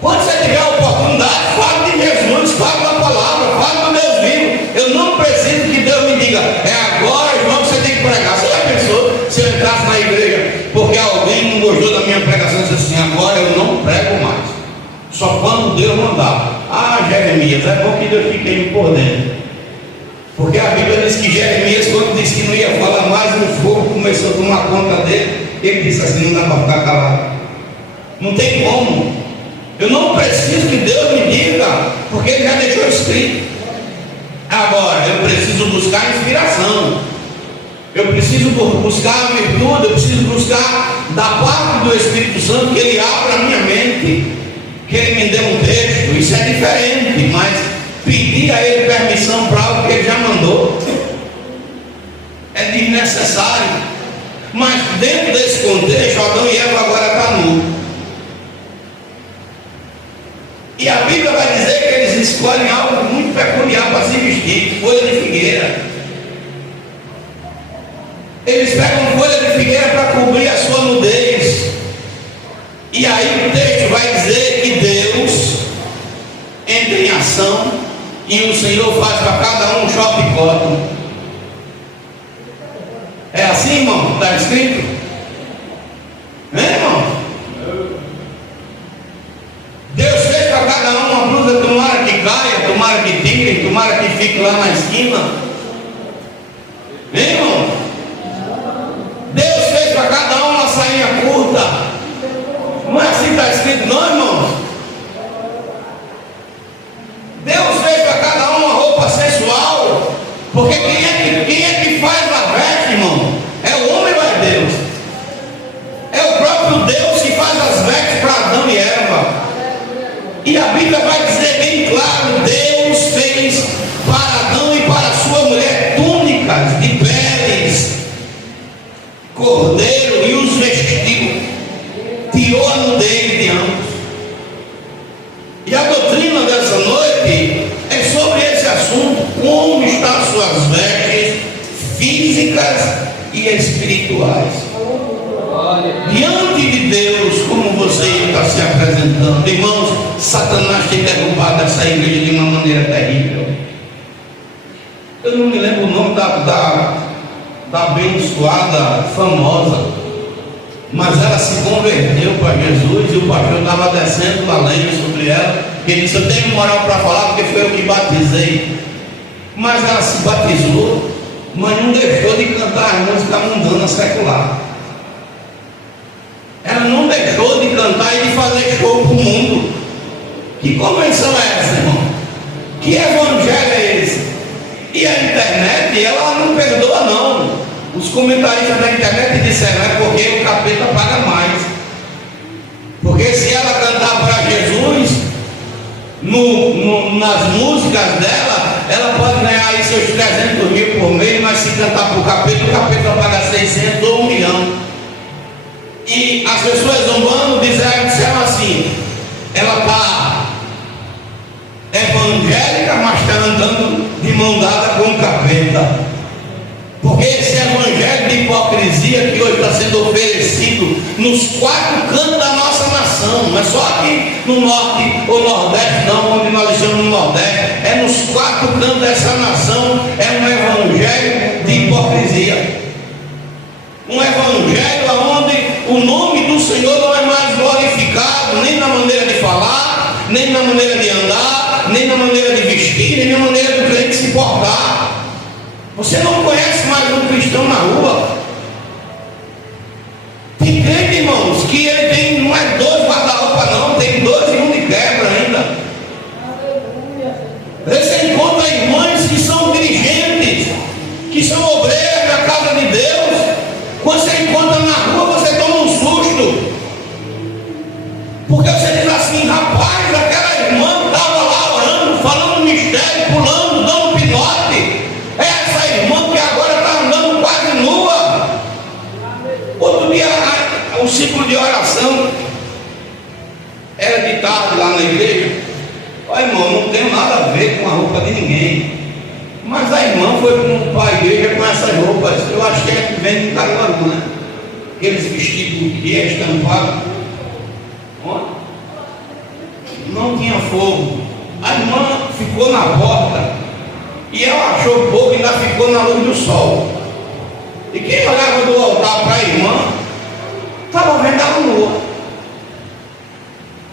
quando você tiver a oportunidade, fale de Jesus, fale da palavra, fale do Deus vivo. Eu não preciso que Deus me diga, é agora, irmão, que você tem que pregar. Você já pensou se eu entrasse na igreja porque alguém não gostou da minha pregação e disse assim: agora eu não prego mais, só quando Deus mandar? Jeremias, é bom que Deus fique aí por dentro, porque a Bíblia diz que Jeremias, quando disse que não ia falar mais, o fogo começou a tomar conta dele. Ele disse assim: não dá para ficar calado, não tem como. Eu não preciso que Deus me diga, porque Ele já deixou escrito. Agora, eu preciso buscar inspiração, eu preciso buscar a virtude, eu preciso buscar da parte do Espírito Santo, que Ele abra a minha mente, que Ele me dê um texto. Isso é diferente, mas pedir a Ele permissão para algo que Ele já mandou é desnecessário. Mas dentro desse contexto, Adão e Eva agora estão nus. E a Bíblia vai dizer que eles escolhem algo muito peculiar para se vestir: folha de figueira. Eles pegam folha de figueira para cobrir a sua nudez. E aí o texto vai dizer que Deus entra em ação e o Senhor faz para cada um shopping cotton. É assim, irmão? Está escrito? É, irmão? Deus fez para cada um uma blusa, tomara que caia, tomara que fique lá na esquina. Hein, irmão? Deus fez para cada um uma sainha curta. Não é assim que está escrito, não, irmãos? Deus fez para cada um uma roupa sensual. Porque quem é que faz a veste, irmão? É o homem ou é Deus? É o próprio Deus que faz as vestes para Adão e Eva. E a Bíblia vai dizer bem claro: Deus fez para Adão e para sua mulher túnicas de peles, cordeiro, e os vestiu, tirou a nudez de ambos. E a doutrina dessa noite é sobre esse assunto: como estão suas vestes físicas e espirituais. Diante de Deus, como você está se apresentando? Irmãos, Satanás tem derrubado essa igreja de uma maneira terrível. Eu não me lembro o nome da abençoada famosa, mas ela se converteu para Jesus e o pastor estava descendo a lenha sobre ela. Ele disse: eu tenho moral para falar porque foi eu que batizei. Mas ela se batizou, mas não deixou de cantar a música mundana secular. Ela não deixou de cantar e de fazer show para o mundo. Que convenção é essa, irmão? Que evangelho é esse? E a internet, ela não perdoa, não. Os comentaristas da internet disseram: é porque o capeta paga mais. Porque se ela cantar para Jesus nas músicas dela, ela pode ganhar aí seus 300 mil por mês, mas se cantar para o capeta paga 600 ou 1 milhão. E as pessoas zombando disseram assim: ela está evangélica, mas está andando de mão dada com o capeta. Porque esse evangelho de hipocrisia que hoje está sendo oferecido nos 4 cantos da nossa nação, não é só aqui no norte ou nordeste, não, onde nós estamos no nordeste, é nos 4 cantos dessa nação. É um evangelho de hipocrisia, um evangelho onde o nome do Senhor não é mais glorificado, nem na maneira de falar, nem na maneira de andar, nem na maneira de vestir, nem na maneira do crente se portar. Você não conhece mais um cristão na rua. Tem crente, irmãos, que ele tem, não é 2 guarda-roupa não, tem 2 e 1 de quebra ainda. Você encontra irmãs que são dirigentes, que são obreiras da casa de Deus. Quando você encontra na rua, você toma um susto. Porque você diz assim: rapaz, aquela irmã que estava lá orando, falando mistério, pulando, dando pinote, é essa irmã que agora está andando quase nua. Outro dia, o ciclo de oração era de tarde lá na igreja. Olha, irmão, não tem nada a ver com a roupa de ninguém, mas a irmã foi para a igreja com essas roupas. Eu acho que é que vem de Caruaru, né? Aqueles vestidos que é estampado. Não tinha fogo. A irmã ficou na porta e ela achou pouco e ainda ficou na luz do sol. E quem olhava do altar para a irmã estava vendo ela nua,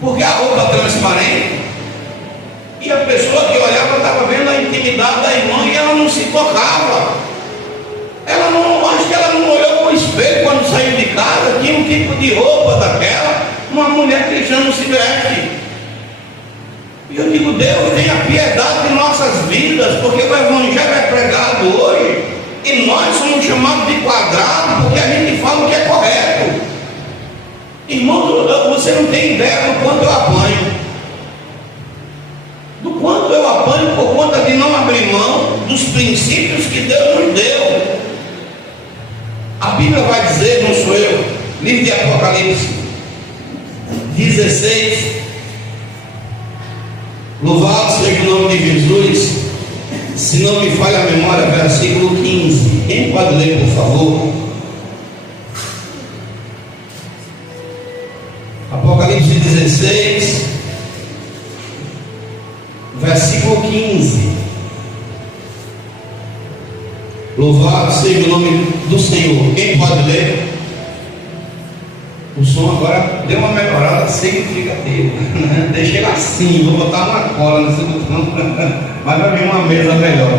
porque a roupa transparente. E a pessoa que olhava estava vendo a intimidade da irmã e ela não se tocava. Ela não, acho que ela não olhou no espelho quando saiu de casa. Tinha um tipo de roupa daquela, uma mulher cristã não se veste. E eu digo: Deus, tenha piedade de nossas vidas, porque o evangelho é pregado hoje e nós somos chamados de quadrado porque a gente fala o que é correto. Irmão, você não tem ideia do quanto eu apanho. Do quanto eu apanho por conta de não abrir mão dos princípios que Deus nos deu. A Bíblia vai dizer, não sou eu, livro de Apocalipse 16, louvado seja o nome de Jesus, se não me falha a memória, versículo 15. Quem pode ler, por favor? Apocalipse 16, versículo 15. Louvado seja o nome do Senhor. Quem pode ler? O som agora deu uma melhorada significativa. Deixei ele assim, vou botar uma cola nesse botão. Mas vai vir uma mesa melhor.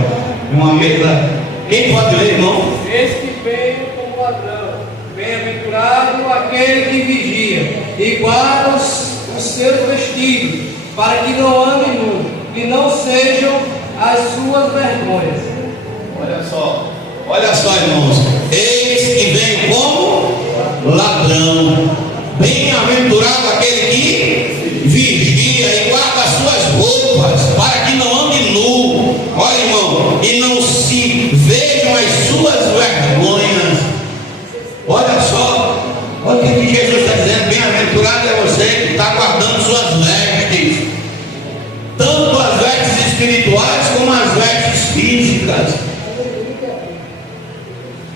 Uma mesa. Quem pode ler, irmão? Esse que veio como ladrão, bem-aventurado aquele que vigia e guarda os seus vestidos, para que não ande nu, e não sejam as suas vergonhas. Olha só, irmãos. Eis que vem como ladrão. Bem-aventurado aquele que vigia e guarda as suas roupas, para que não ande nu. Olha, irmão, e não se vejam as suas vergonhas. Olha só, olha o que Jesus está dizendo. Bem-aventurado é você que está guardando suas vestes, tanto as vestes espirituais como as vestes físicas.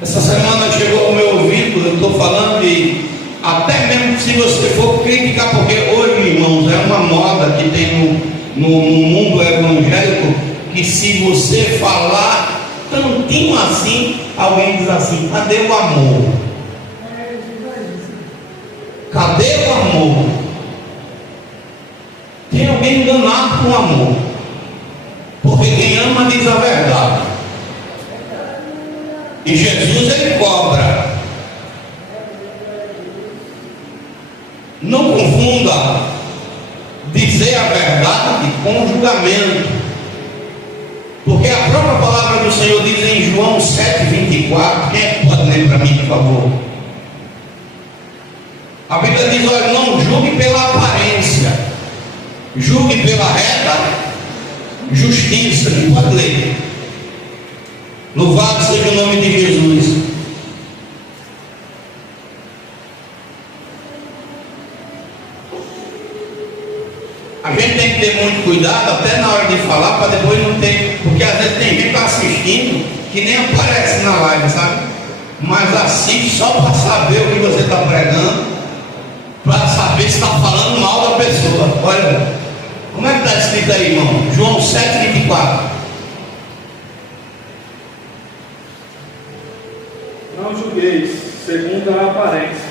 Essa semana chegou ao meu ouvido, eu estou falando, e até mesmo se você for criticar, porque hoje, irmãos, é uma moda que tem no mundo evangélico, que se você falar tantinho assim, alguém diz assim: cadê o amor? Cadê o amor? Tem alguém enganado com o amor, porque quem ama diz a verdade. E Jesus, ele cobra. Não confunda dizer a verdade com julgamento, porque a própria palavra do Senhor diz em João 7,24. Quem é que pode ler para mim, por favor? A Bíblia diz: olha, não julgue pela aparência, julgue pela reta justiça. Quem pode ler? Louvado seja o nome de Jesus. A gente tem que ter muito cuidado até na hora de falar, para depois não ter, porque às vezes tem gente que está assistindo que nem aparece na live, sabe? Mas assiste só para saber o que você está pregando, para saber se está falando mal da pessoa. Olha, como é que está escrito aí, irmão? João 7,24. Não julgueis segundo a aparência,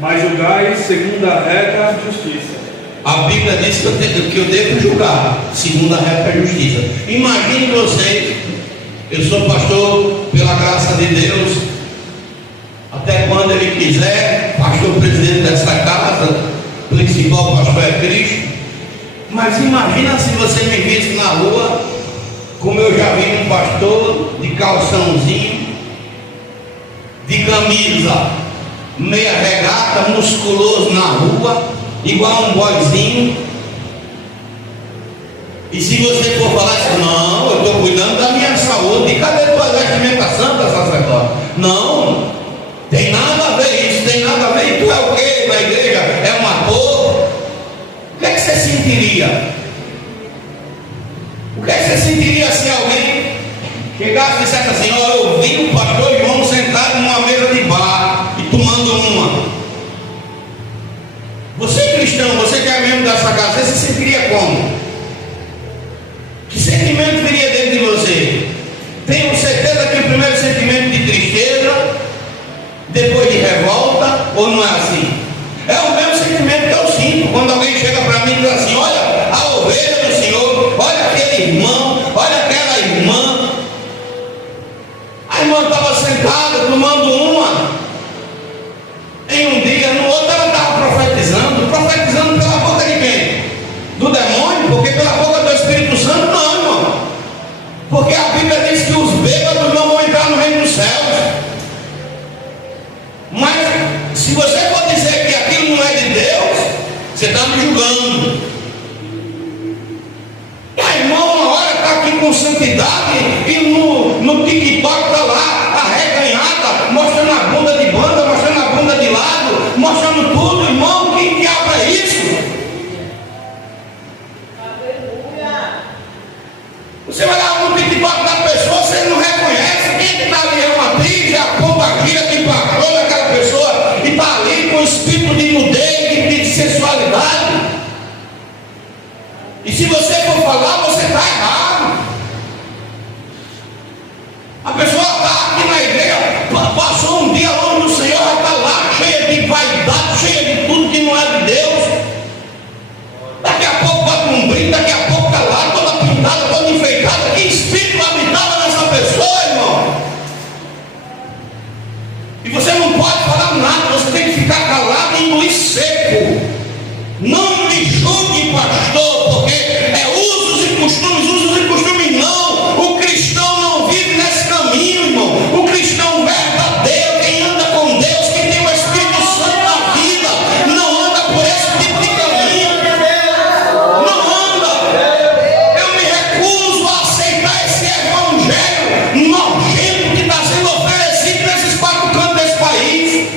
mas julgai segundo a reta justiça. A Bíblia diz que eu devo julgar segundo a reta justiça. Imagine vocês, eu sou pastor pela graça de Deus, até quando Ele quiser, pastor presidente dessa casa, principal pastor é Cristo. Mas imagina se você me visse na rua, como eu já vi um pastor de calçãozinho, de camisa meia regata, musculoso na rua, igual um boizinho. E se você for falar assim: não, eu estou cuidando da minha saúde, e cadê tua vestimenta santa, sacerdote? Não, tem nada a ver isso, tem nada a ver. E tu é o quê na igreja? É um ator? O que é que você sentiria? O que é que você sentiria se alguém chegasse e dissesse assim: ó, eu vi o pastor João sentado numa mesa de bar e tomando uma? Você cristão, você que é membro dessa casa, você se sentiria como? Que sentimento viria dentro de você? Tenho certeza que o primeiro sentimento de tristeza, depois de revolta, ou não é assim? É o mesmo sentimento que eu sinto quando alguém chega para mim e diz assim: olha, a ovelha do Senhor, olha aquele irmão, olha aquela irmã. A irmã estava sentada tomando uma. Em um dia, no outro ela estava profetizando pela boca de quem? Do demônio? Porque pela boca do Espírito Santo não, irmão. Porque a Bíblia diz que os bêbados não vão entrar no reino dos céus. Mas se você for dizer que aquilo não é de Deus, você está me julgando. A irmã uma hora está aqui com santidade e no TikTok está lá, arreganhada, mostrando a bunda de banda, mostrando a bunda de lado, mostrando tudo, irmão. Que diabo é isso? Aleluia. Você vai lá no TikTok da pessoa, você não reconhece quem está ali, é uma atriz, é a pomba gira que embarcou naquela pessoa e está ali com o espírito de nudez, de sensualidade. E se você for falar, você está errado. A pessoa está aqui na igreja, passou um dia longe do Senhor, vai estar lá cheia de vaidade, cheia de tudo que não é de Deus. Daqui a pouco bota um brinco, daqui a pouco está lá toda pintada, toda enfeitada. E você não pode falar nada, você tem que ficar calado e engolir seco. Não me julgue, pastor, porque é usos e costumes não. O cristão não vive nesse caminho, irmão. O cristão verdadeiro, quem anda com Deus, quem tem o Espírito Santo na vida, não anda por esse tipo de caminho. Não anda. Eu me recuso a aceitar esse evangelho nojento que está sendo oferecido nesses 4 cantos desse país.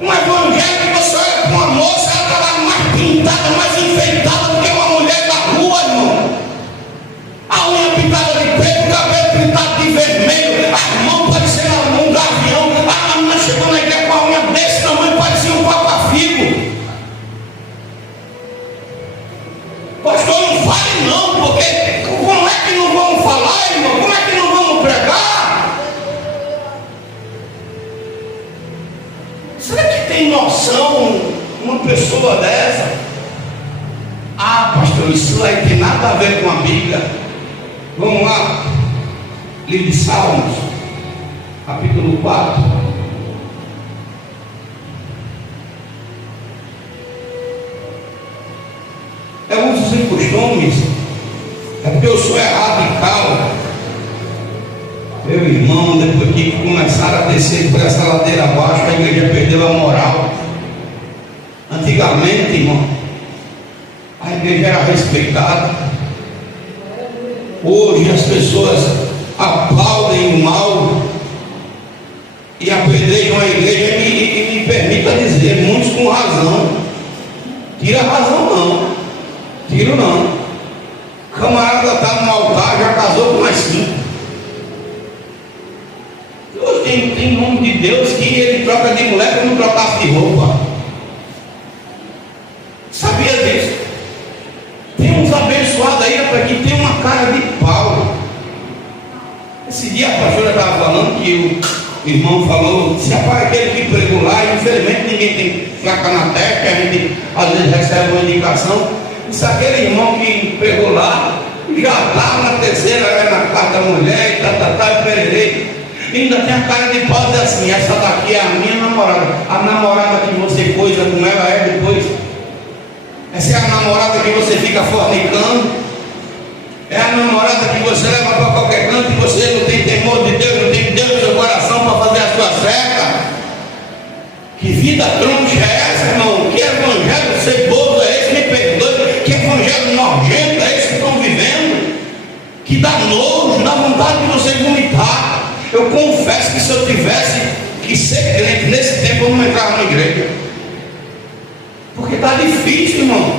Um evangelho que você olha para uma moça, ela está lá mais pintada, mais enfeitada do que uma mulher da rua, irmão. A unha pintada de preto, o cabelo pintado de vermelho, as mãos parecendo um gavião. A menina chegou na igreja com a unha desse tamanho, parecia um papa-figo. Pastor, não fale não, porque como é que não vamos falar, irmão? Como é que não vamos pregar? Será que tem noção uma pessoa dessa? Ah, pastor, isso aí tem nada a ver com a Bíblia. Vamos lá, livro de Salmos, capítulo 4. É usos e costumes, é porque eu sou radical. Meu irmão, depois que começaram a descer por essa ladeira abaixo, a igreja perdeu a moral. Antigamente, irmão, a igreja era respeitada. Hoje as pessoas aplaudem o mal e apedrejam a igreja e me permita dizer, muitos com razão. Tira a razão não. Tiro não. Camarada está no altar, já casou com mais 5. Hoje tem nome de Deus que ele troca de mulher como trocasse de roupa. Sabia disso? Tem uns abençoados aí, rapaz, que tem uma cara de pau. Esse dia a pastora estava falando que o irmão falou, se rapaz, aquele que pregou lá, infelizmente ninguém tem placa na testa, a gente às vezes recebe uma indicação. Se aquele irmão que pegou lá, já estava na terceira, na quarta mulher, e pererei. Ainda tem a cara de pau dizer assim, essa daqui é a minha namorada. A namorada que você coisa com ela é depois. Essa é a namorada que você fica fornicando. É a namorada que você leva para qualquer canto e você não tem temor de Deus, não tem Deus no seu coração para fazer as suas certas. Que vida troncha é essa, irmão? Que evangelho ceboso é esse? Me perdoe. Que evangelho nojento é esse que estão vivendo? Que dá nojo, dá vontade de você vomitar. Eu confesso que se eu tivesse que ser crente nesse tempo, eu não entrava na igreja. Porque está difícil, irmão.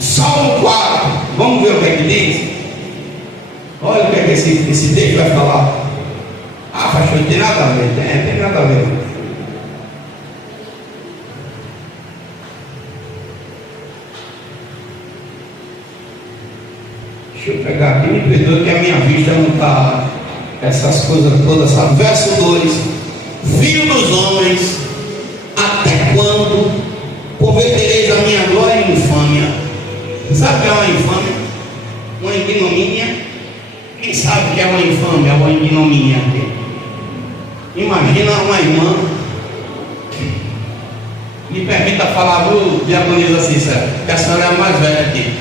Salmo 4, vamos ver o que é que diz? Olha o que é que esse texto vai falar. Ah, pastor, não tem nada a ver, tem nada a ver. Deixa eu pegar aqui, me perdoe que a minha vista não está essas coisas todas, sabe? Verso 2: Filho dos homens, até quando convertereis a minha glória em infâmia? Sabe o que é uma infâmia? Uma ignomínia. Quem sabe o que é uma infâmia, uma ignomínia? Imagina uma irmã, me permita falar, viu, diaconisa Cícera, que a senhora é a mais velha aqui.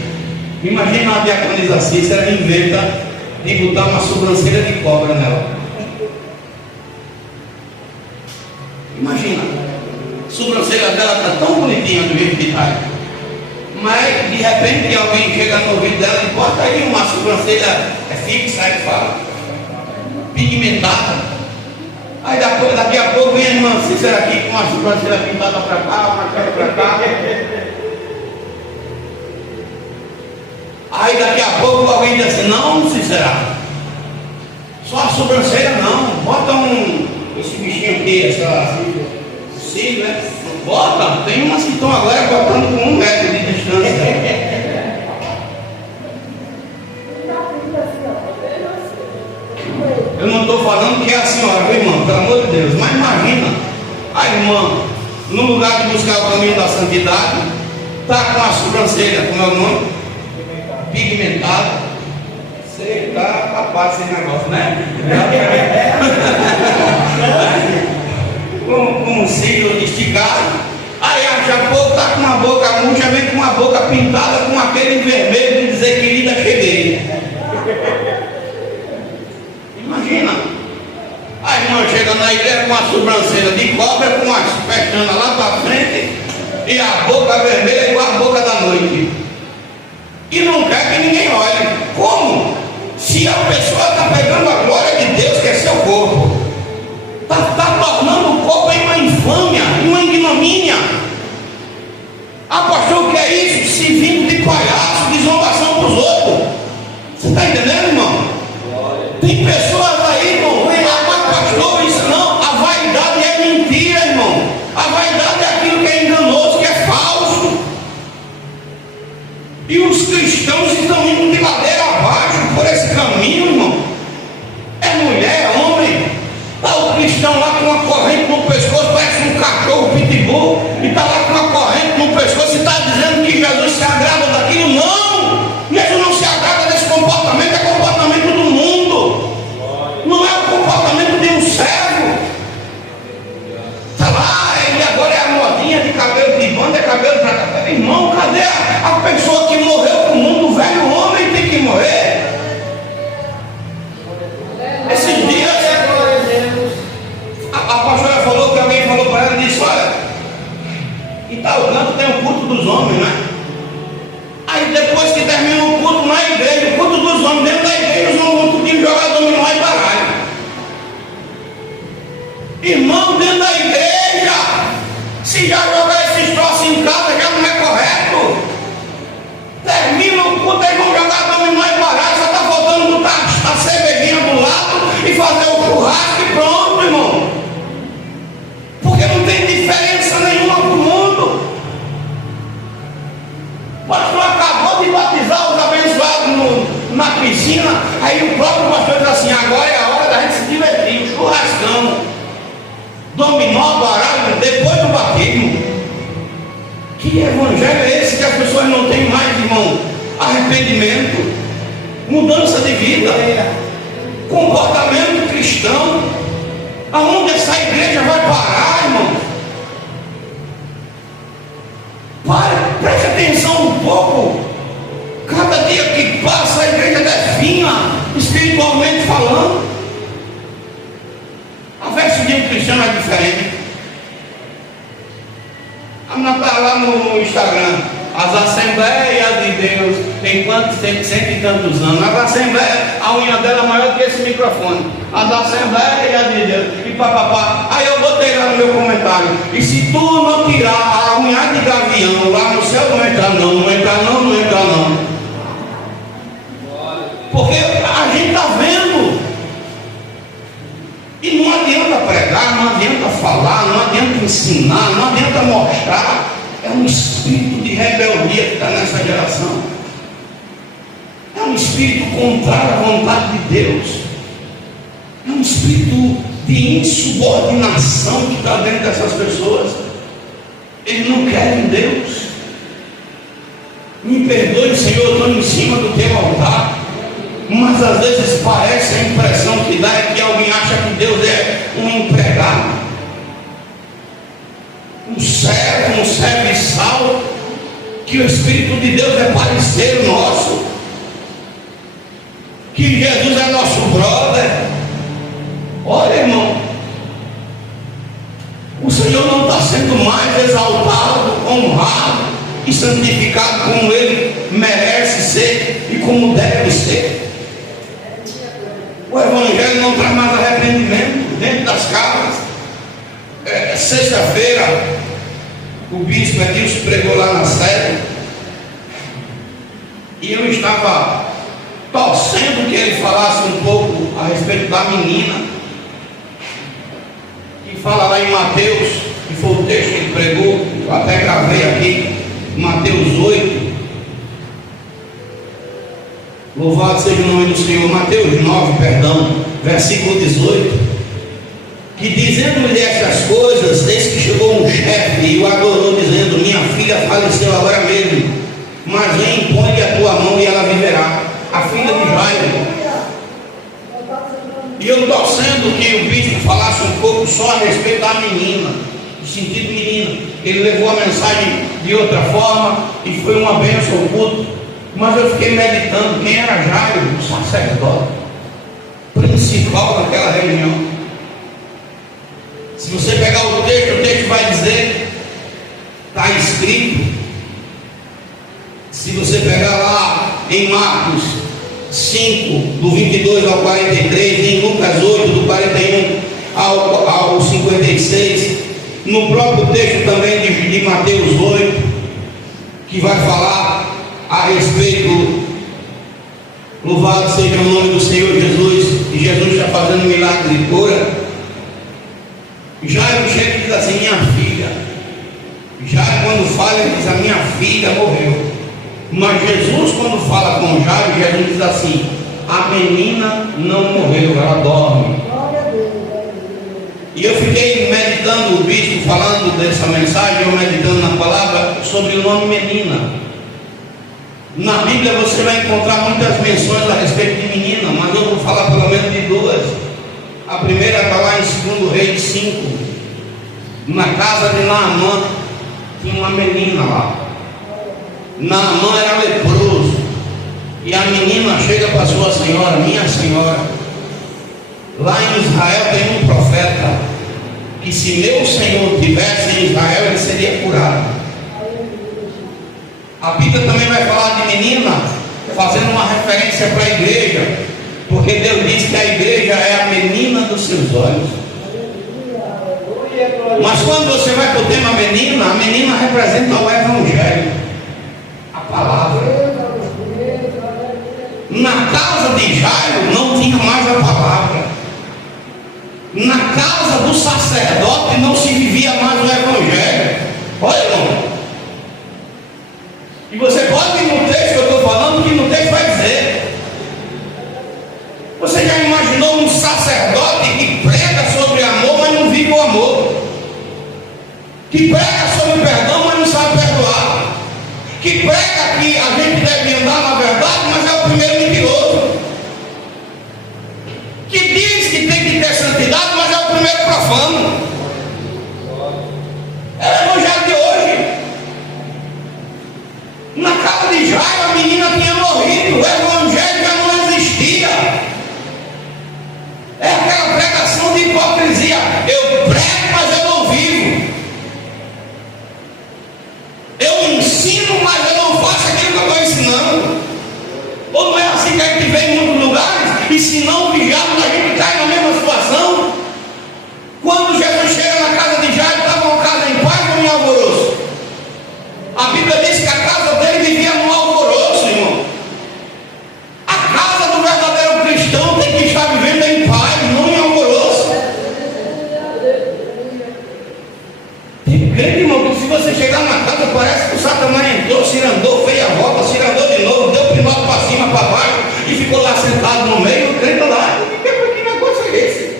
Imagina uma diaconisa Cícera inventa de botar uma sobrancelha de cobra nela. Imagina, a sobrancelha dela está tão bonitinha do jeito que está, mas de repente alguém chega no ouvido dela e bota aí uma sobrancelha fixa, aí fala, pigmentada. Aí daqui a pouco vem a irmã Cícera aqui com uma sobrancelha pintada para cá, uma cara para cá. Aí daqui a pouco alguém diz assim, não, Cícera, só a sobrancelha não, bota esse bichinho aqui, essa cílio, né? Bota, tem umas que estão agora botando com 1 metro de distância. Eu não estou falando que é a senhora, viu, irmã, pelo amor de Deus, mas imagina, a irmã, no lugar de buscar o caminho da santidade, está com a sobrancelha, como é o nome? Pigmentada. Você está capaz desse negócio, né? com uma boca murcha, vem com uma boca pintada com aquele vermelho de dizer querida, cheguei. Imagina. A irmã chega na igreja com a sobrancelha de cobra, com as pestanas lá para frente e a boca vermelha igual a boca da noite. E não quer que ninguém olhe. Como? Se a pessoa está pegando a glória de Deus, que é seu corpo, está tornando o corpo em uma infâmia, em uma ignomínia. Pastor, o que é isso? Se vindo de palhaço, de zombação para os outros. Você está entendendo, irmão? Tem pessoas aí, irmão, mas pastor, isso não, a vaidade é mentira, irmão. A vaidade é aquilo que é enganoso, que é falso. E os cristãos estão indo de ladeira abaixo por esse caminho, irmão. É mulher, é homem. Está o cristão lá com uma corrente no pescoço, parece um cachorro pitbull, e está lá com uma corrente no pescoço e está dizendo que Jesus se agrada daquilo. Não! Jesus não se agrada desse comportamento, é comportamento do mundo. Não é o comportamento de um servo. Está lá, ele agora é a modinha de cabelo de banda, é cabelo para cabelo. Irmão, cadê a pessoa que morreu para o mundo? O velho homem tem que morrer. Esses dias a pastora falou que alguém falou para ela e disse: olha, em tal canto tem o culto dos homens, né? Aí depois que termina o culto na igreja, o culto dos homens dentro da igreja, os homens vão tudo jogar dominó e baralho. Irmão, dentro da igreja, se já jogar esses troços em casa, já não é correto. Termina o culto, eles vão jogar dominó e baralho, só está faltando botar a cervejinha do lado e fazer o churrasco e pronto, irmão. Porque não tem diferença nenhuma para o mundo. O pastor acabou de batizar os abençoados na piscina, aí o próprio pastor diz assim: agora é a hora da gente se divertir, o churrascão, dominó, baralho, depois do batismo. Que evangelho é esse que as pessoas não têm mais, irmão? Arrependimento, mudança de vida, comportamento cristão. Aonde essa igreja vai parar, irmão? Preste atenção um pouco. Cada dia que passa a igreja definha, espiritualmente falando. A veste de um cristiano é diferente. A menina está lá no Instagram: as assembleias de Deus tem quantos, tem cento e tantos anos. As assembleias, a unha dela é maior que esse microfone. As assembleias de Deus e papapá. Aí eu botei lá no meu comentário: e se tu não tirar a unha de gavião lá no céu, não entra não, não entra não, não entra não. Porque a gente está vendo. E não adianta pregar, não adianta falar, não adianta ensinar, não adianta mostrar. É um espírito de rebeldia que está nessa geração. É um espírito contrário à vontade de Deus. É um espírito de insubordinação que está dentro dessas pessoas. Eles não querem Deus. Me perdoe, Senhor, eu estou em cima do teu altar. Mas às vezes parece, a impressão que dá é que alguém acha que Deus é um empregado, um servo serviçal, que o Espírito de Deus é parceiro nosso, que Jesus é nosso brother. Olha, irmão, o Senhor não está sendo mais exaltado, honrado e santificado como Ele merece ser e como deve ser. O Evangelho não traz mais arrependimento dentro das casas. Sexta-feira, o bispo Edilson pregou lá na sede, e eu estava torcendo que ele falasse um pouco a respeito da menina, que fala lá em Mateus, que foi o texto que ele pregou, eu até gravei aqui, Mateus 8. Louvado seja o nome do Senhor. Mateus 9, perdão, versículo 18, que dizendo-lhe estas coisas, eis que chegou um chefe e o adorou, dizendo: minha filha faleceu agora mesmo, mas vem, põe-lhe a tua mão e ela viverá. A filha de Jairo. E eu torcendo que o bispo falasse um pouco só a respeito da menina, no sentido menina. Ele levou a mensagem de outra forma e foi uma bênção ao culto. Mas eu fiquei meditando quem era Jairo, o sacerdote principal naquela reunião. Se você pegar o texto vai dizer, está escrito. Se você pegar lá em Marcos 5, do 22 ao 43, em Lucas 8, do 41 ao 56, no próprio texto também de Mateus 8, que vai falar a respeito, louvado seja o nome do Senhor Jesus, e Jesus está fazendo milagre de cura. Jairo chega e diz assim: minha filha. Jairo, quando fala, ele diz: a minha filha morreu. Mas Jesus, quando fala com Jairo, Jesus diz assim: a menina não morreu, ela dorme. E eu fiquei meditando, o bispo falando dessa mensagem, eu meditando na palavra sobre o nome menina. Na Bíblia você vai encontrar muitas menções a respeito de menina, mas eu vou falar pelo menos de duas. A primeira está lá em 2 Reis 5, na casa de Naamã, tinha uma menina lá. Naamã era leproso, e a menina chega para sua senhora: minha senhora, lá em Israel tem um profeta, que se meu senhor tivesse em Israel, ele seria curado. A Bíblia também vai falar de menina, fazendo uma referência para a igreja, porque Deus diz que a igreja é a menina dos seus olhos. Mas quando você vai para o tema menina, a menina representa o evangelho, a palavra. Na casa de Jairo não tinha mais a palavra. Na casa do sacerdote não se vivia mais o evangelho. Olha, irmão. E você pode ir no texto que eu estou falando, que no texto vai dizer. Você já imaginou um sacerdote que prega sobre amor, mas não vive o amor? Que prega sobre perdão, mas não sabe perdoar? Que prega que a gente deve andar na verdade, mas é o primeiro mentiroso? Que diz que tem que ter santidade, mas é o primeiro profano? É o evangelho de hoje. Na casa de Jairo a menina tinha morrido, o evangelho já não existia. É aquela pregação de hipocrisia: eu prego, mas eu não vivo. Eu ensino, mas eu não faço aquilo que eu estou ensinando. Ou não é assim que a gente vê em muitos lugares? E se não vigiarmos, a gente cai na mesma situação. Quando Jesus chega na casa de Jairo, estava uma casa em paz ou em alvoroço? A Bíblia diz que a casa dele vivia no alvoroço, irmão. A casa do verdadeiro cristão tem que estar vivendo em paz, não em alvoroço. Tem crente, irmão, que se você chegar na casa, parece que o Satanás entrou, cirandou, fez a volta, cirandou de novo, deu pinote para cima, para baixo, e ficou lá sentado no meio, o crente lá. Que negócio é esse?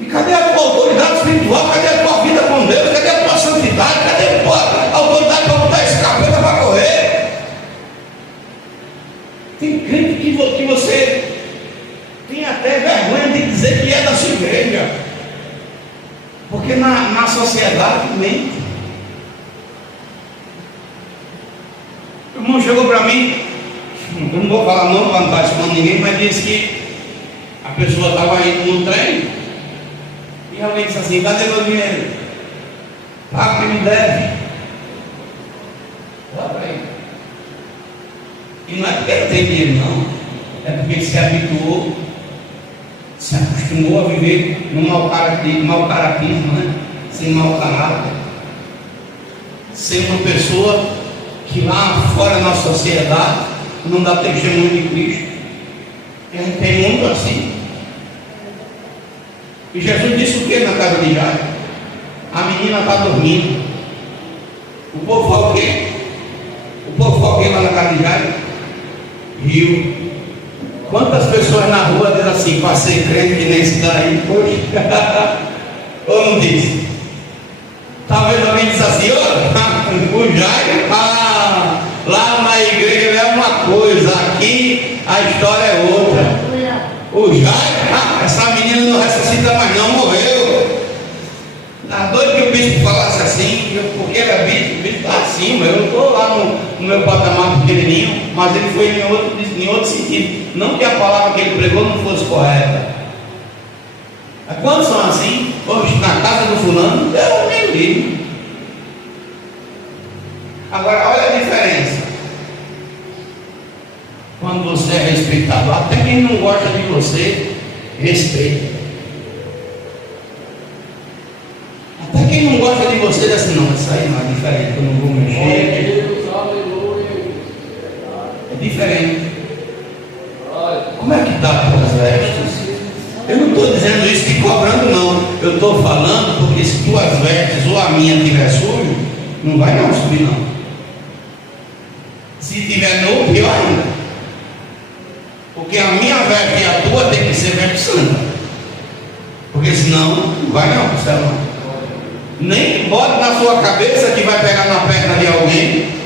E cadê a tua autoridade espiritual? Cadê a tua vida com Deus? Cadê a tua santidade? Cadê a tua autoridade para botar esse capeta para correr? Tem crente que você tem até vergonha de dizer que é da sua igreja, porque na sociedade mente. O irmão chegou para mim, eu não vou falar não para não estar expondo ninguém, mas disse que a pessoa estava indo no trem e alguém disse assim: cadê meu dinheiro? Paga o que me deve. Olha para ele. E não é porque ele tem dinheiro, não. É porque ele se habituou, se acostumou a viver no mau caratismo, né? Sem mau caráter. Ser uma pessoa que lá fora na sociedade não dá testemunho de Cristo. E a gente tem muito assim. E Jesus disse o que na casa de Jairo? A menina está dormindo. O povo fala o quê? O povo fala o quê lá na casa de Jairo? Riu. Quantas pessoas na rua dizem assim: passei crente que nem esse daí, poxa. Ou não diz? Talvez alguém diz assim: ó, o Jairo, lá na igreja é uma coisa, aqui a história é outra. O Jairo, essa menina não ressuscita mais não, morreu. ele é bispo lá acima. Eu não estou lá no meu patamar pequenininho, mas ele foi em outro sentido. Não que a palavra que ele pregou não fosse correta. Quantos são assim? Hoje na casa do fulano, Deus me livre. Agora, olha a diferença. Quando você é respeitado, até quem não gosta de você, respeita. Até quem não gosta de você, diz assim, não, isso aí não é diferente, eu não vou mexer. É diferente. Como é que está as tuas vestes? Eu não estou dizendo isso te cobrando, não. Eu estou falando porque se tuas vestes ou a minha estiver sujo, não vai não subir, não. Se tiver nu, pior ainda. Porque a minha veste e a tua tem que ser veste santa. Porque senão, não vai não, céu não. Nem bota na sua cabeça que vai pegar na perna de alguém.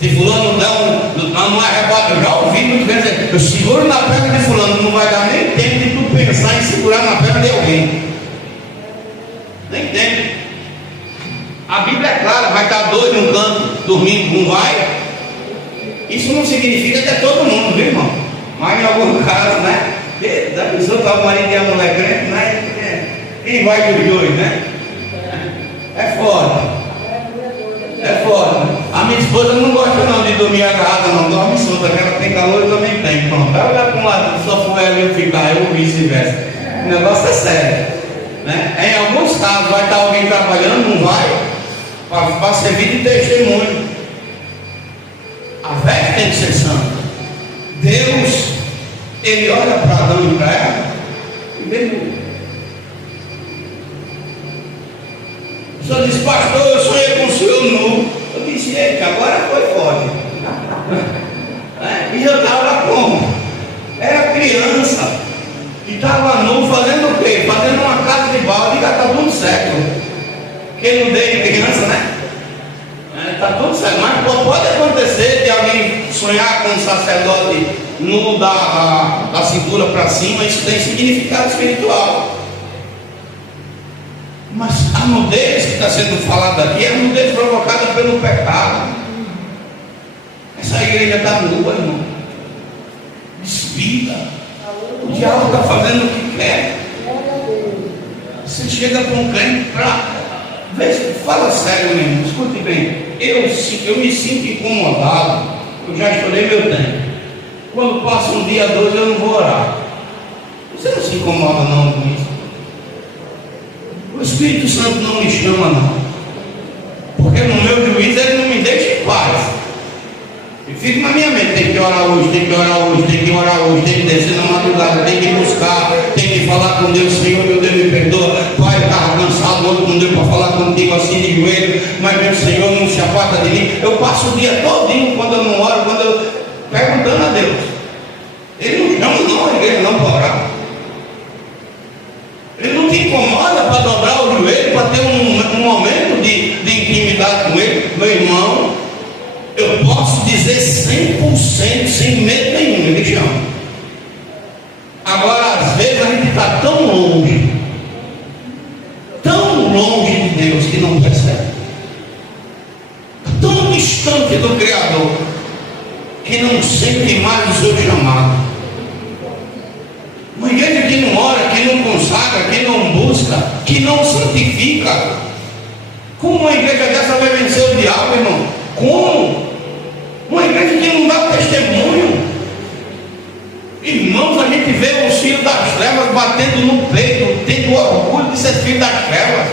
Se fulano não arrebata, eu já ouvi muito bem dizer, eu seguro na perna de fulano, não vai dar nem tempo de tu pensar em segurar na perna de alguém. Nem tempo. A Bíblia é clara, vai estar dois num canto, dormindo, não vai. Isso não significa que é todo mundo, viu, irmão? Mas em algum caso, né? Da pessoa que o marido e a mulher crente, né? Quem vai dos dois, né? É forte. É forte. A minha esposa não gosta não de dormir agarrada, não. Dorme solta, que ela tem calor e também tem. Pronto. Vai olhar para um lado, só for ela e eu ficar, eu vice-versa. O negócio é sério. Né? Em alguns casos vai estar alguém trabalhando, não vai, para servir de testemunho. A veste tem que ser santa. Deus, ele olha para Adão e para ela e vê. O senhor disse, pastor, eu sonhei com o senhor nu. Eu disse, eita, agora foi forte. E eu estava como? Era criança. E estava nu fazendo o quê? Fazendo uma casa de balde, já está tudo certo. Quem não deu criança, né? Está tudo certo. Mas pode acontecer de alguém sonhar com um sacerdote nu da cintura para cima, isso tem significado espiritual. Mas a nudez que está sendo falada aqui é a nudez provocada pelo pecado. Essa igreja está nua, irmão. Despida. O diabo está fazendo o que quer. Você chega para um crente fala sério mesmo, escute bem. Eu me sinto incomodado. Eu já estourei meu tempo. Quando passa um dia, dois, eu não vou orar. Você não se incomoda não com isso? O Espírito Santo não me chama não, porque no meu juízo ele não me deixa em paz. E fica na minha mente, tem que orar hoje, tem que orar hoje, tem que orar hoje, tem que descer na madrugada, tem que buscar, tem que falar com Deus, Senhor, meu Deus me perdoa. Pai, eu estava cansado, hoje não deu para falar contigo assim de joelho, mas meu Senhor não se aparta de mim. Eu passo o dia todinho quando eu não oro, quando eu perguntando a Deus. Ele não chama não a igreja não para orar. Ele não te incomoda para dobrar o joelho, para ter um momento de intimidade com ele. Meu irmão, eu posso dizer 100% sem medo nenhum, ele chama. Agora, às vezes a gente está tão longe de Deus que não percebe. Tão distante do Criador que não sente mais o seu chamado. Uma igreja que não ora, que não consagra, que não busca, que não santifica. Como uma igreja dessa vai vencer o diabo, irmão? Como? Uma igreja que não dá testemunho. Irmãos, a gente vê os filhos das trevas batendo no peito, tendo orgulho de ser filho das trevas.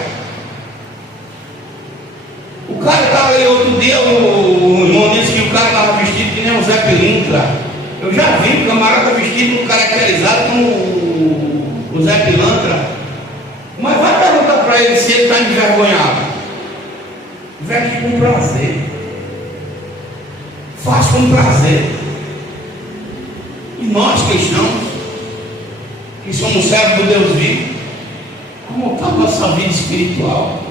O cara estava aí outro dia, o irmão disse que o cara estava vestido que nem o Zé Pilintra. Eu já vi um camarada vestido caracterizado como o Zé Pilantra. Mas vai perguntar para ele se ele está envergonhado. Veste com prazer. Faz com prazer. E nós cristãos, que somos servos do Deus vivo, como está a nossa vida espiritual?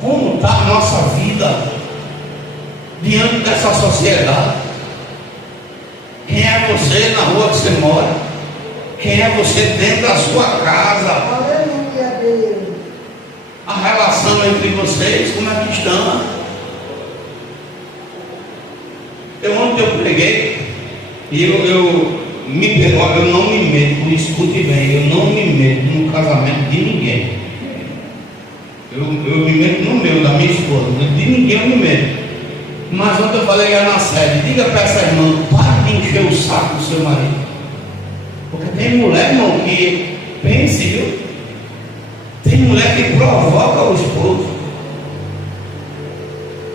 Como está a nossa vida diante dessa sociedade? Quem é você na rua que você mora? Quem é você dentro da sua casa? Aleluia, Deus. A relação entre vocês, como escute bem, eu não me meto no casamento de ninguém. Eu me meto no meu, da minha esposa, de ninguém eu me meto. Mas ontem eu falei na sede, diga para essa irmã, para de encher o saco do seu marido. Porque tem mulher, irmão, que pense, viu? Tem mulher que provoca o esposo,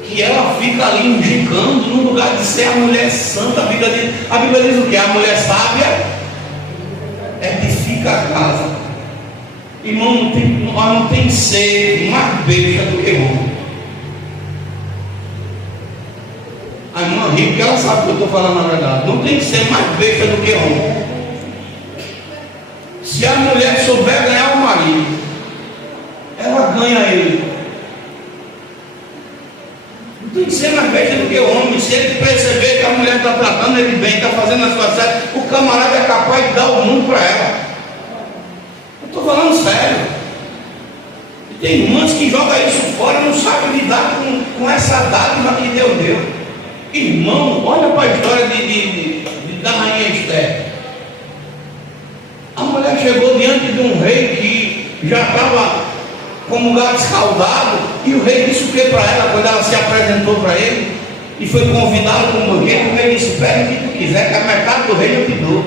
que ela fica ali indicando no lugar de ser a mulher santa. A Bíblia diz o que? A mulher sábia edifica a casa. Irmão, não tem ser mais besta do que homem. A irmã ri porque ela sabe o que eu estou falando na verdade. Não tem que ser mais besta do que homem. Se a mulher souber ganhar o marido, ela ganha ele. Não tem que ser mais besta do que o homem. Se ele perceber que a mulher está tratando ele bem, está fazendo as suas coisas, o camarada é capaz de dar o mundo para ela. Eu estou falando sério. E tem irmãs que jogam isso fora, não sabem lidar com essa dádiva que Deus deu. Irmão, olha para a história da rainha Esther. A mulher chegou diante de um rei que já estava como gato escaldado, e o rei disse o que para ela quando ela se apresentou para ele e foi convidado para um banquete. O rei disse: pede o que tu quiser, que a metade do reino eu te dou.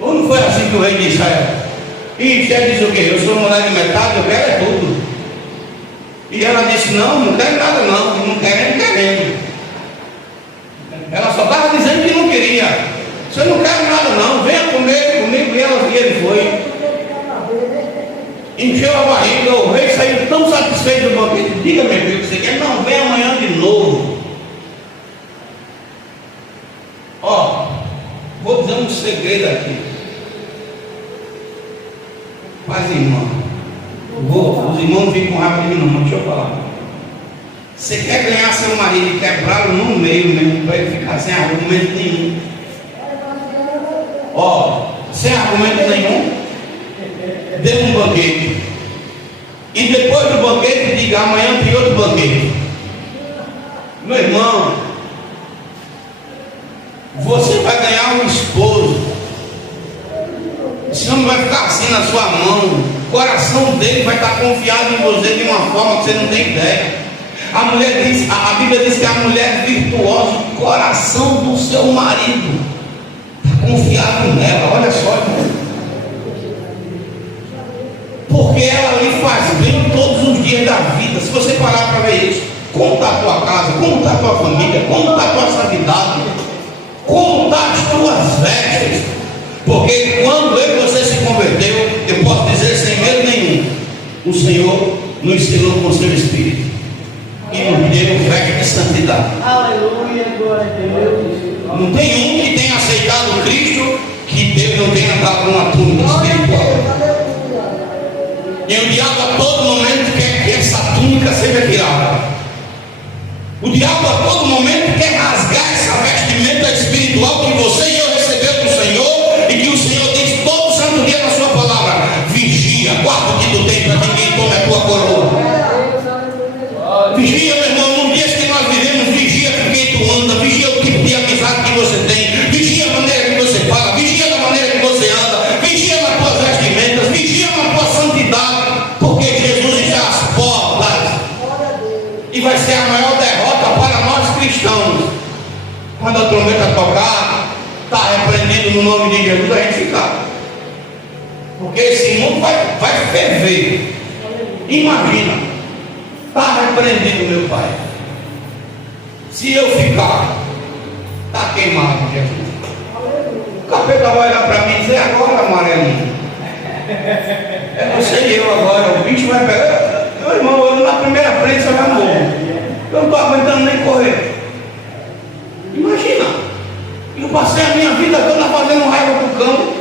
Ou não foi assim que o rei disse a ela? E Esther disse o quê? Eu sou mulher de metade, eu quero é tudo. E ela disse: não quero nada não querendo. Ela só estava dizendo que não queria. Você não quer nada não, venha comer comigo. E ele foi. Encheu a barriga, o rei saiu tão satisfeito do banquete. Diga, meu filho, que você quer? Não, vem amanhã de novo. Ó, vou dizer um segredo aqui. Paz, irmão. Os irmãos não ficam rápido não, mas deixa eu falar. Você quer ganhar seu marido e quebrá-lo no meio mesmo, para ele ficar sem argumento nenhum. Ó, sem argumento nenhum, dê um banquete. E depois do banquete, diga: amanhã tem outro banquete. Meu irmão, você vai ganhar um esposo. Esse homem vai ficar assim na sua mão. O coração dele vai estar confiado em você de uma forma que você não tem ideia. A Bíblia diz que a mulher virtuosa, o coração do seu marido está confiado nela. Olha só, irmão. Porque ela lhe faz bem todos os dias da vida. Se você parar para ver isso, como está a tua casa, como está a tua família, como está a tua santidade, como estão as tuas vestes. Porque quando eu e você se converteu, eu posso dizer sem medo nenhum, o Senhor nos selou com o seu Espírito e nos deu veste de santidade. Aleluia, glória a Deus. Não tem um que tenha aceitado Cristo que Deus não tenha dado uma túnica espiritual. E o diabo a todo momento quer que essa túnica seja tirada. O diabo a todo momento quer rasgar essa vestimenta espiritual que você e eu recebeu do Senhor, e que o Senhor diz todo santo dia na sua palavra: vigia, guarda o que tu tem para que ninguém tome a tua coroa. Vigia, meu irmão, nos dias que nós vivemos, vigia com quem tu anda, vigia o tipo de amizade que você tem, vigia a maneira que você fala, vigia da maneira que você anda, vigia nas tuas vestimentas, vigia na tua santidade, porque Jesus está às portas. E vai ser a maior derrota para nós cristãos. Quando a trombeta tocar, está repreendendo no nome de Jesus, a gente ficar. Porque esse mundo vai ferver. Imagina. Está repreendendo meu Pai. Se eu ficar, está queimado, Jesus. O capeta vai olhar para mim e dizer: agora, amarelinho. É você e eu agora. O bicho vai pegar. Meu irmão, eu na primeira frente eu já morro. Eu não estou aguentando nem correr. Imagina. Eu passei a minha vida toda fazendo raiva pro cão.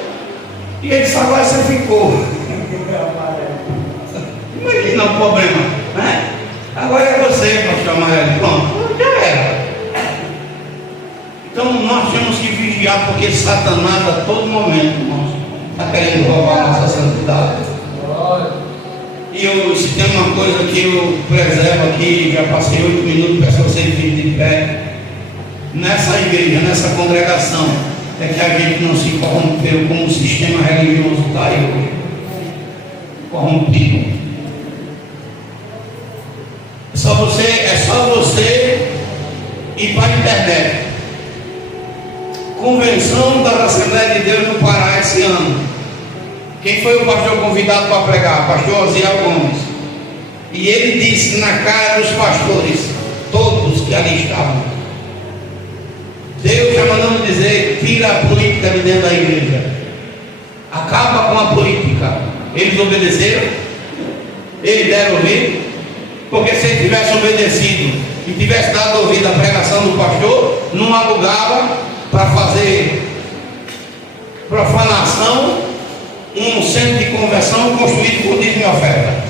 E ele disse: agora você ficou. Imagina o problema, né? Agora é você, pastor Amarelo. Pronto, já era. Então nós temos que vigiar, porque Satanás a todo momento, irmãos, está querendo roubar a nossa santidade. E se tem uma coisa que eu preservo aqui, já passei 8 minutos, peço a vocês virem de pé. Nessa igreja, nessa congregação, é que a gente não se corrompeu como o sistema religioso está aí hoje. Corrompido. É só você ir para a internet. Convenção das Assembleias de Deus no Pará esse ano. Quem foi o pastor convidado para pregar? Pastor Osiel Gomes. E ele disse na cara dos pastores, todos que ali estavam, Deus está mandando dizer, tira a política de dentro da igreja. Acaba com a política. Eles obedeceram? Eles deram ouvido? Porque se ele tivesse obedecido e tivesse dado ouvido à pregação do pastor, não alugava para fazer profanação um centro de conversão construído por dízimo e oferta.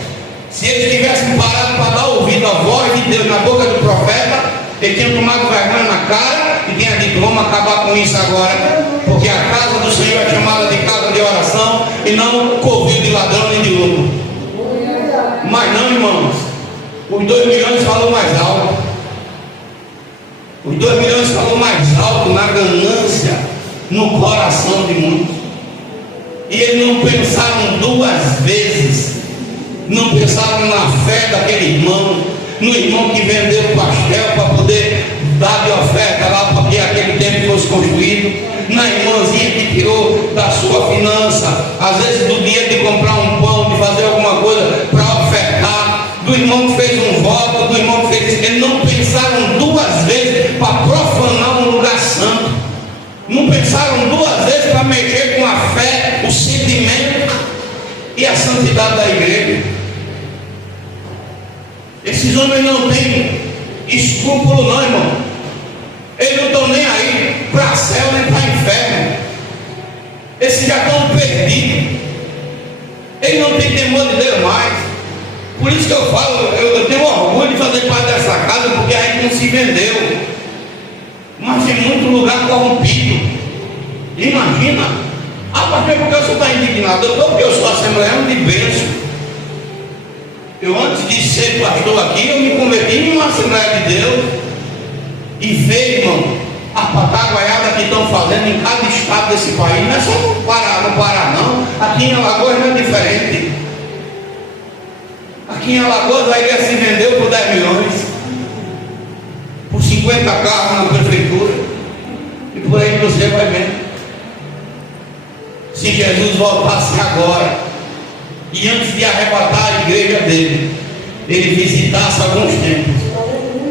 Se eles tivessem parado para dar ouvido à voz de Deus na boca do profeta, ele tinha tomado vergonha na cara e tinha dito, vamos acabar com isso agora, porque a casa do Senhor é chamada de casa de oração e não covil de ladrão nem de louco. Mas não, irmãos, os 2 milhões falou mais alto. Os 2 milhões falou mais alto na ganância, no coração de muitos. E eles não pensaram 2 vezes, não pensaram na fé daquele irmão, no irmão que vendeu o pastel para poder dar de oferta lá para que aquele templo fosse construído, na irmãzinha que tirou da sua finança, às vezes do dinheiro de comprar um pão, de fazer alguma coisa para ofertar, do irmão que fez um voto, do irmão que fez isso. Eles não pensaram 2 vezes para profanar um lugar santo, não pensaram 2 vezes para mexer com a fé, o sentimento e a santidade da igreja. Esses homens não têm escrúpulo não, irmão. Eles não estão nem aí para céu nem para inferno. Esses já estão perdidos. Eles não têm temor de Deus mais. Por isso que eu falo, eu tenho orgulho de fazer parte dessa casa, porque a gente não se vendeu. Mas tem muito lugar corrompido. Imagina. Pastor, porque o senhor está indignado? Eu estou, porque eu sou assembleano de bênção. Eu, antes de ser pastor aqui, eu me converti em uma Assembleia de Deus e ver, irmão, a pataguaiada que estão fazendo em cada estado desse país. Não é só no Pará não. Aqui em Alagoas não é diferente. Aqui em Alagoas a igreja se vendeu por 10 milhões, por 50 carros na prefeitura, e por aí você vai vendo. Se Jesus voltasse agora, e antes de arrebatar a igreja dele, ele visitasse alguns templos,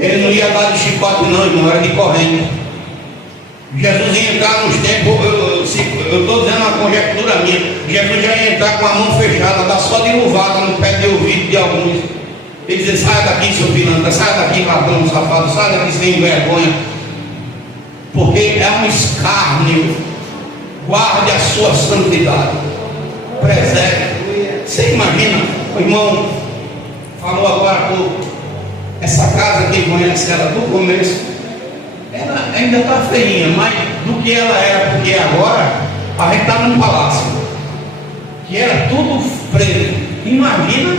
ele não ia dar de chicote não, irmão, era de corrente. Jesus ia entrar nos templos, eu estou dizendo uma conjectura minha, Jesus já ia entrar com a mão fechada, está só de luvada no pé de ouvido de alguns. Ele dizia, sai daqui seu pilantra, sai daqui ladrão safado, sai daqui sem vergonha, porque é um escárnio. Guarde a sua santidade, preserve. Você imagina, o irmão falou agora há pouco, essa casa, quem conhece ela do começo, ela ainda está feinha, mas do que ela era, porque agora a gente está num palácio, que era tudo preto. Imagina,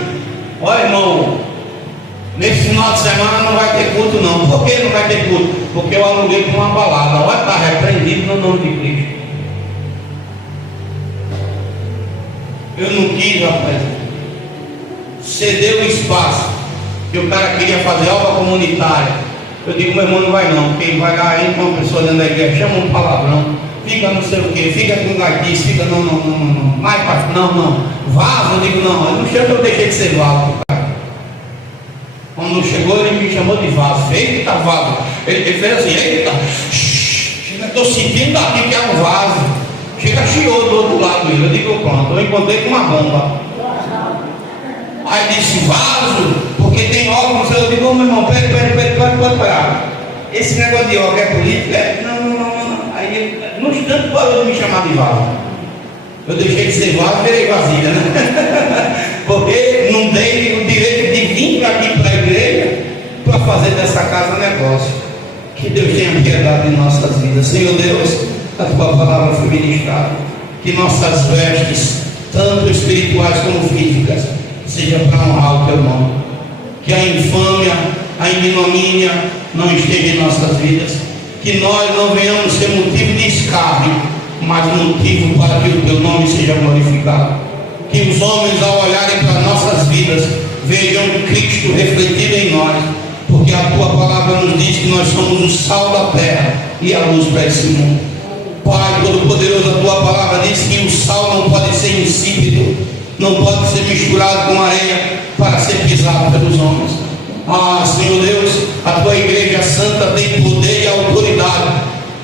olha irmão, nesse final de semana não vai ter culto não. Por que não vai ter culto? Porque eu aluguei para uma balada. Olha, está repreendido no nome de Cristo. Eu não quis, rapaz, ceder o espaço, que o cara queria fazer obra comunitária. Eu digo, meu irmão, não vai não, quem vai lá entra uma pessoa dentro da igreja, chama um palavrão, fica não sei o que, fica com gaitice, fica não, mais para não, vaso. Eu digo, não, no chão eu deixei de ser vaso, cara. Quando chegou, ele me chamou de vaso. Eita, vaso. Ele fez assim, eita, estou sentindo aqui que é um vaso. Chega, chiou do outro lado dele. Eu digo, pronto, eu encontrei com uma bomba. Aí disse, vaso, porque tem óculos. Eu digo, oh, meu irmão, pode parar. Esse negócio de óculos é político? Não. Aí ele, no instante, parou de me chamar de vaso. Eu deixei de ser vaso e virei vasilha, né? Porque não dei o direito de vir aqui para a igreja para fazer dessa casa negócio. Que Deus tenha piedade em nossas vidas. Senhor Deus, a tua palavra foi ministrada, que nossas vestes, tanto espirituais como físicas, seja para honrar o teu nome, que a infâmia, a ignomínia não esteja em nossas vidas, que nós não venhamos ser motivo de escárnio, mas motivo para que o teu nome seja glorificado. Que os homens, ao olharem para nossas vidas, vejam Cristo refletido em nós, porque a tua palavra nos diz que nós somos o sal da terra e a luz para esse mundo. Pai Todo-Poderoso, a tua palavra diz que o sal não pode ser insípido, não pode ser misturado com areia para ser pisado pelos homens. Ah, Senhor Deus, a tua igreja santa tem poder e autoridade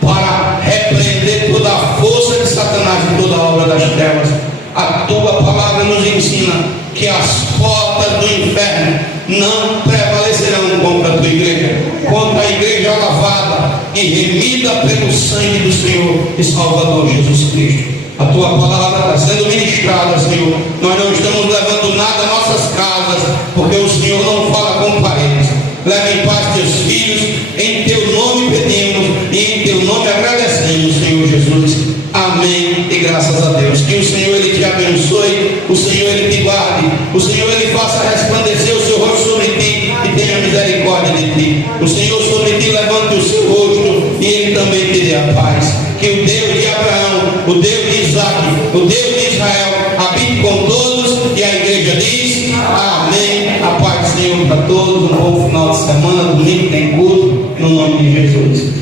para repreender toda a força de Satanás e toda a obra das trevas. A tua palavra nos ensina que as portas do inferno não prevalecerão contra a tua igreja, contra a igreja lavada e remida pelo sangue do Senhor e Salvador Jesus Cristo. A tua palavra está sendo ministrada, Senhor. Nós não estamos levando nada a nossas casas, porque o Senhor não fala com paredes. Leva em paz teus filhos, em teu nome pedimos e em teu nome agradecemos, Senhor Jesus. Amém e graças a Deus. Que o Senhor Ele te abençoe, o Senhor Ele te guarde, o Senhor Ele faça resplandecer o seu rosto sobre ti e tenha misericórdia de ti. O Senhor sobre ti levante o seu rosto e Ele também te dê a paz. Que o Deus de Abraão, o Deus de Isaac, o Deus de Israel habite com todos, e a igreja diz amém. A paz do Senhor para todos, um bom final de semana, domingo tem culto, no nome de Jesus.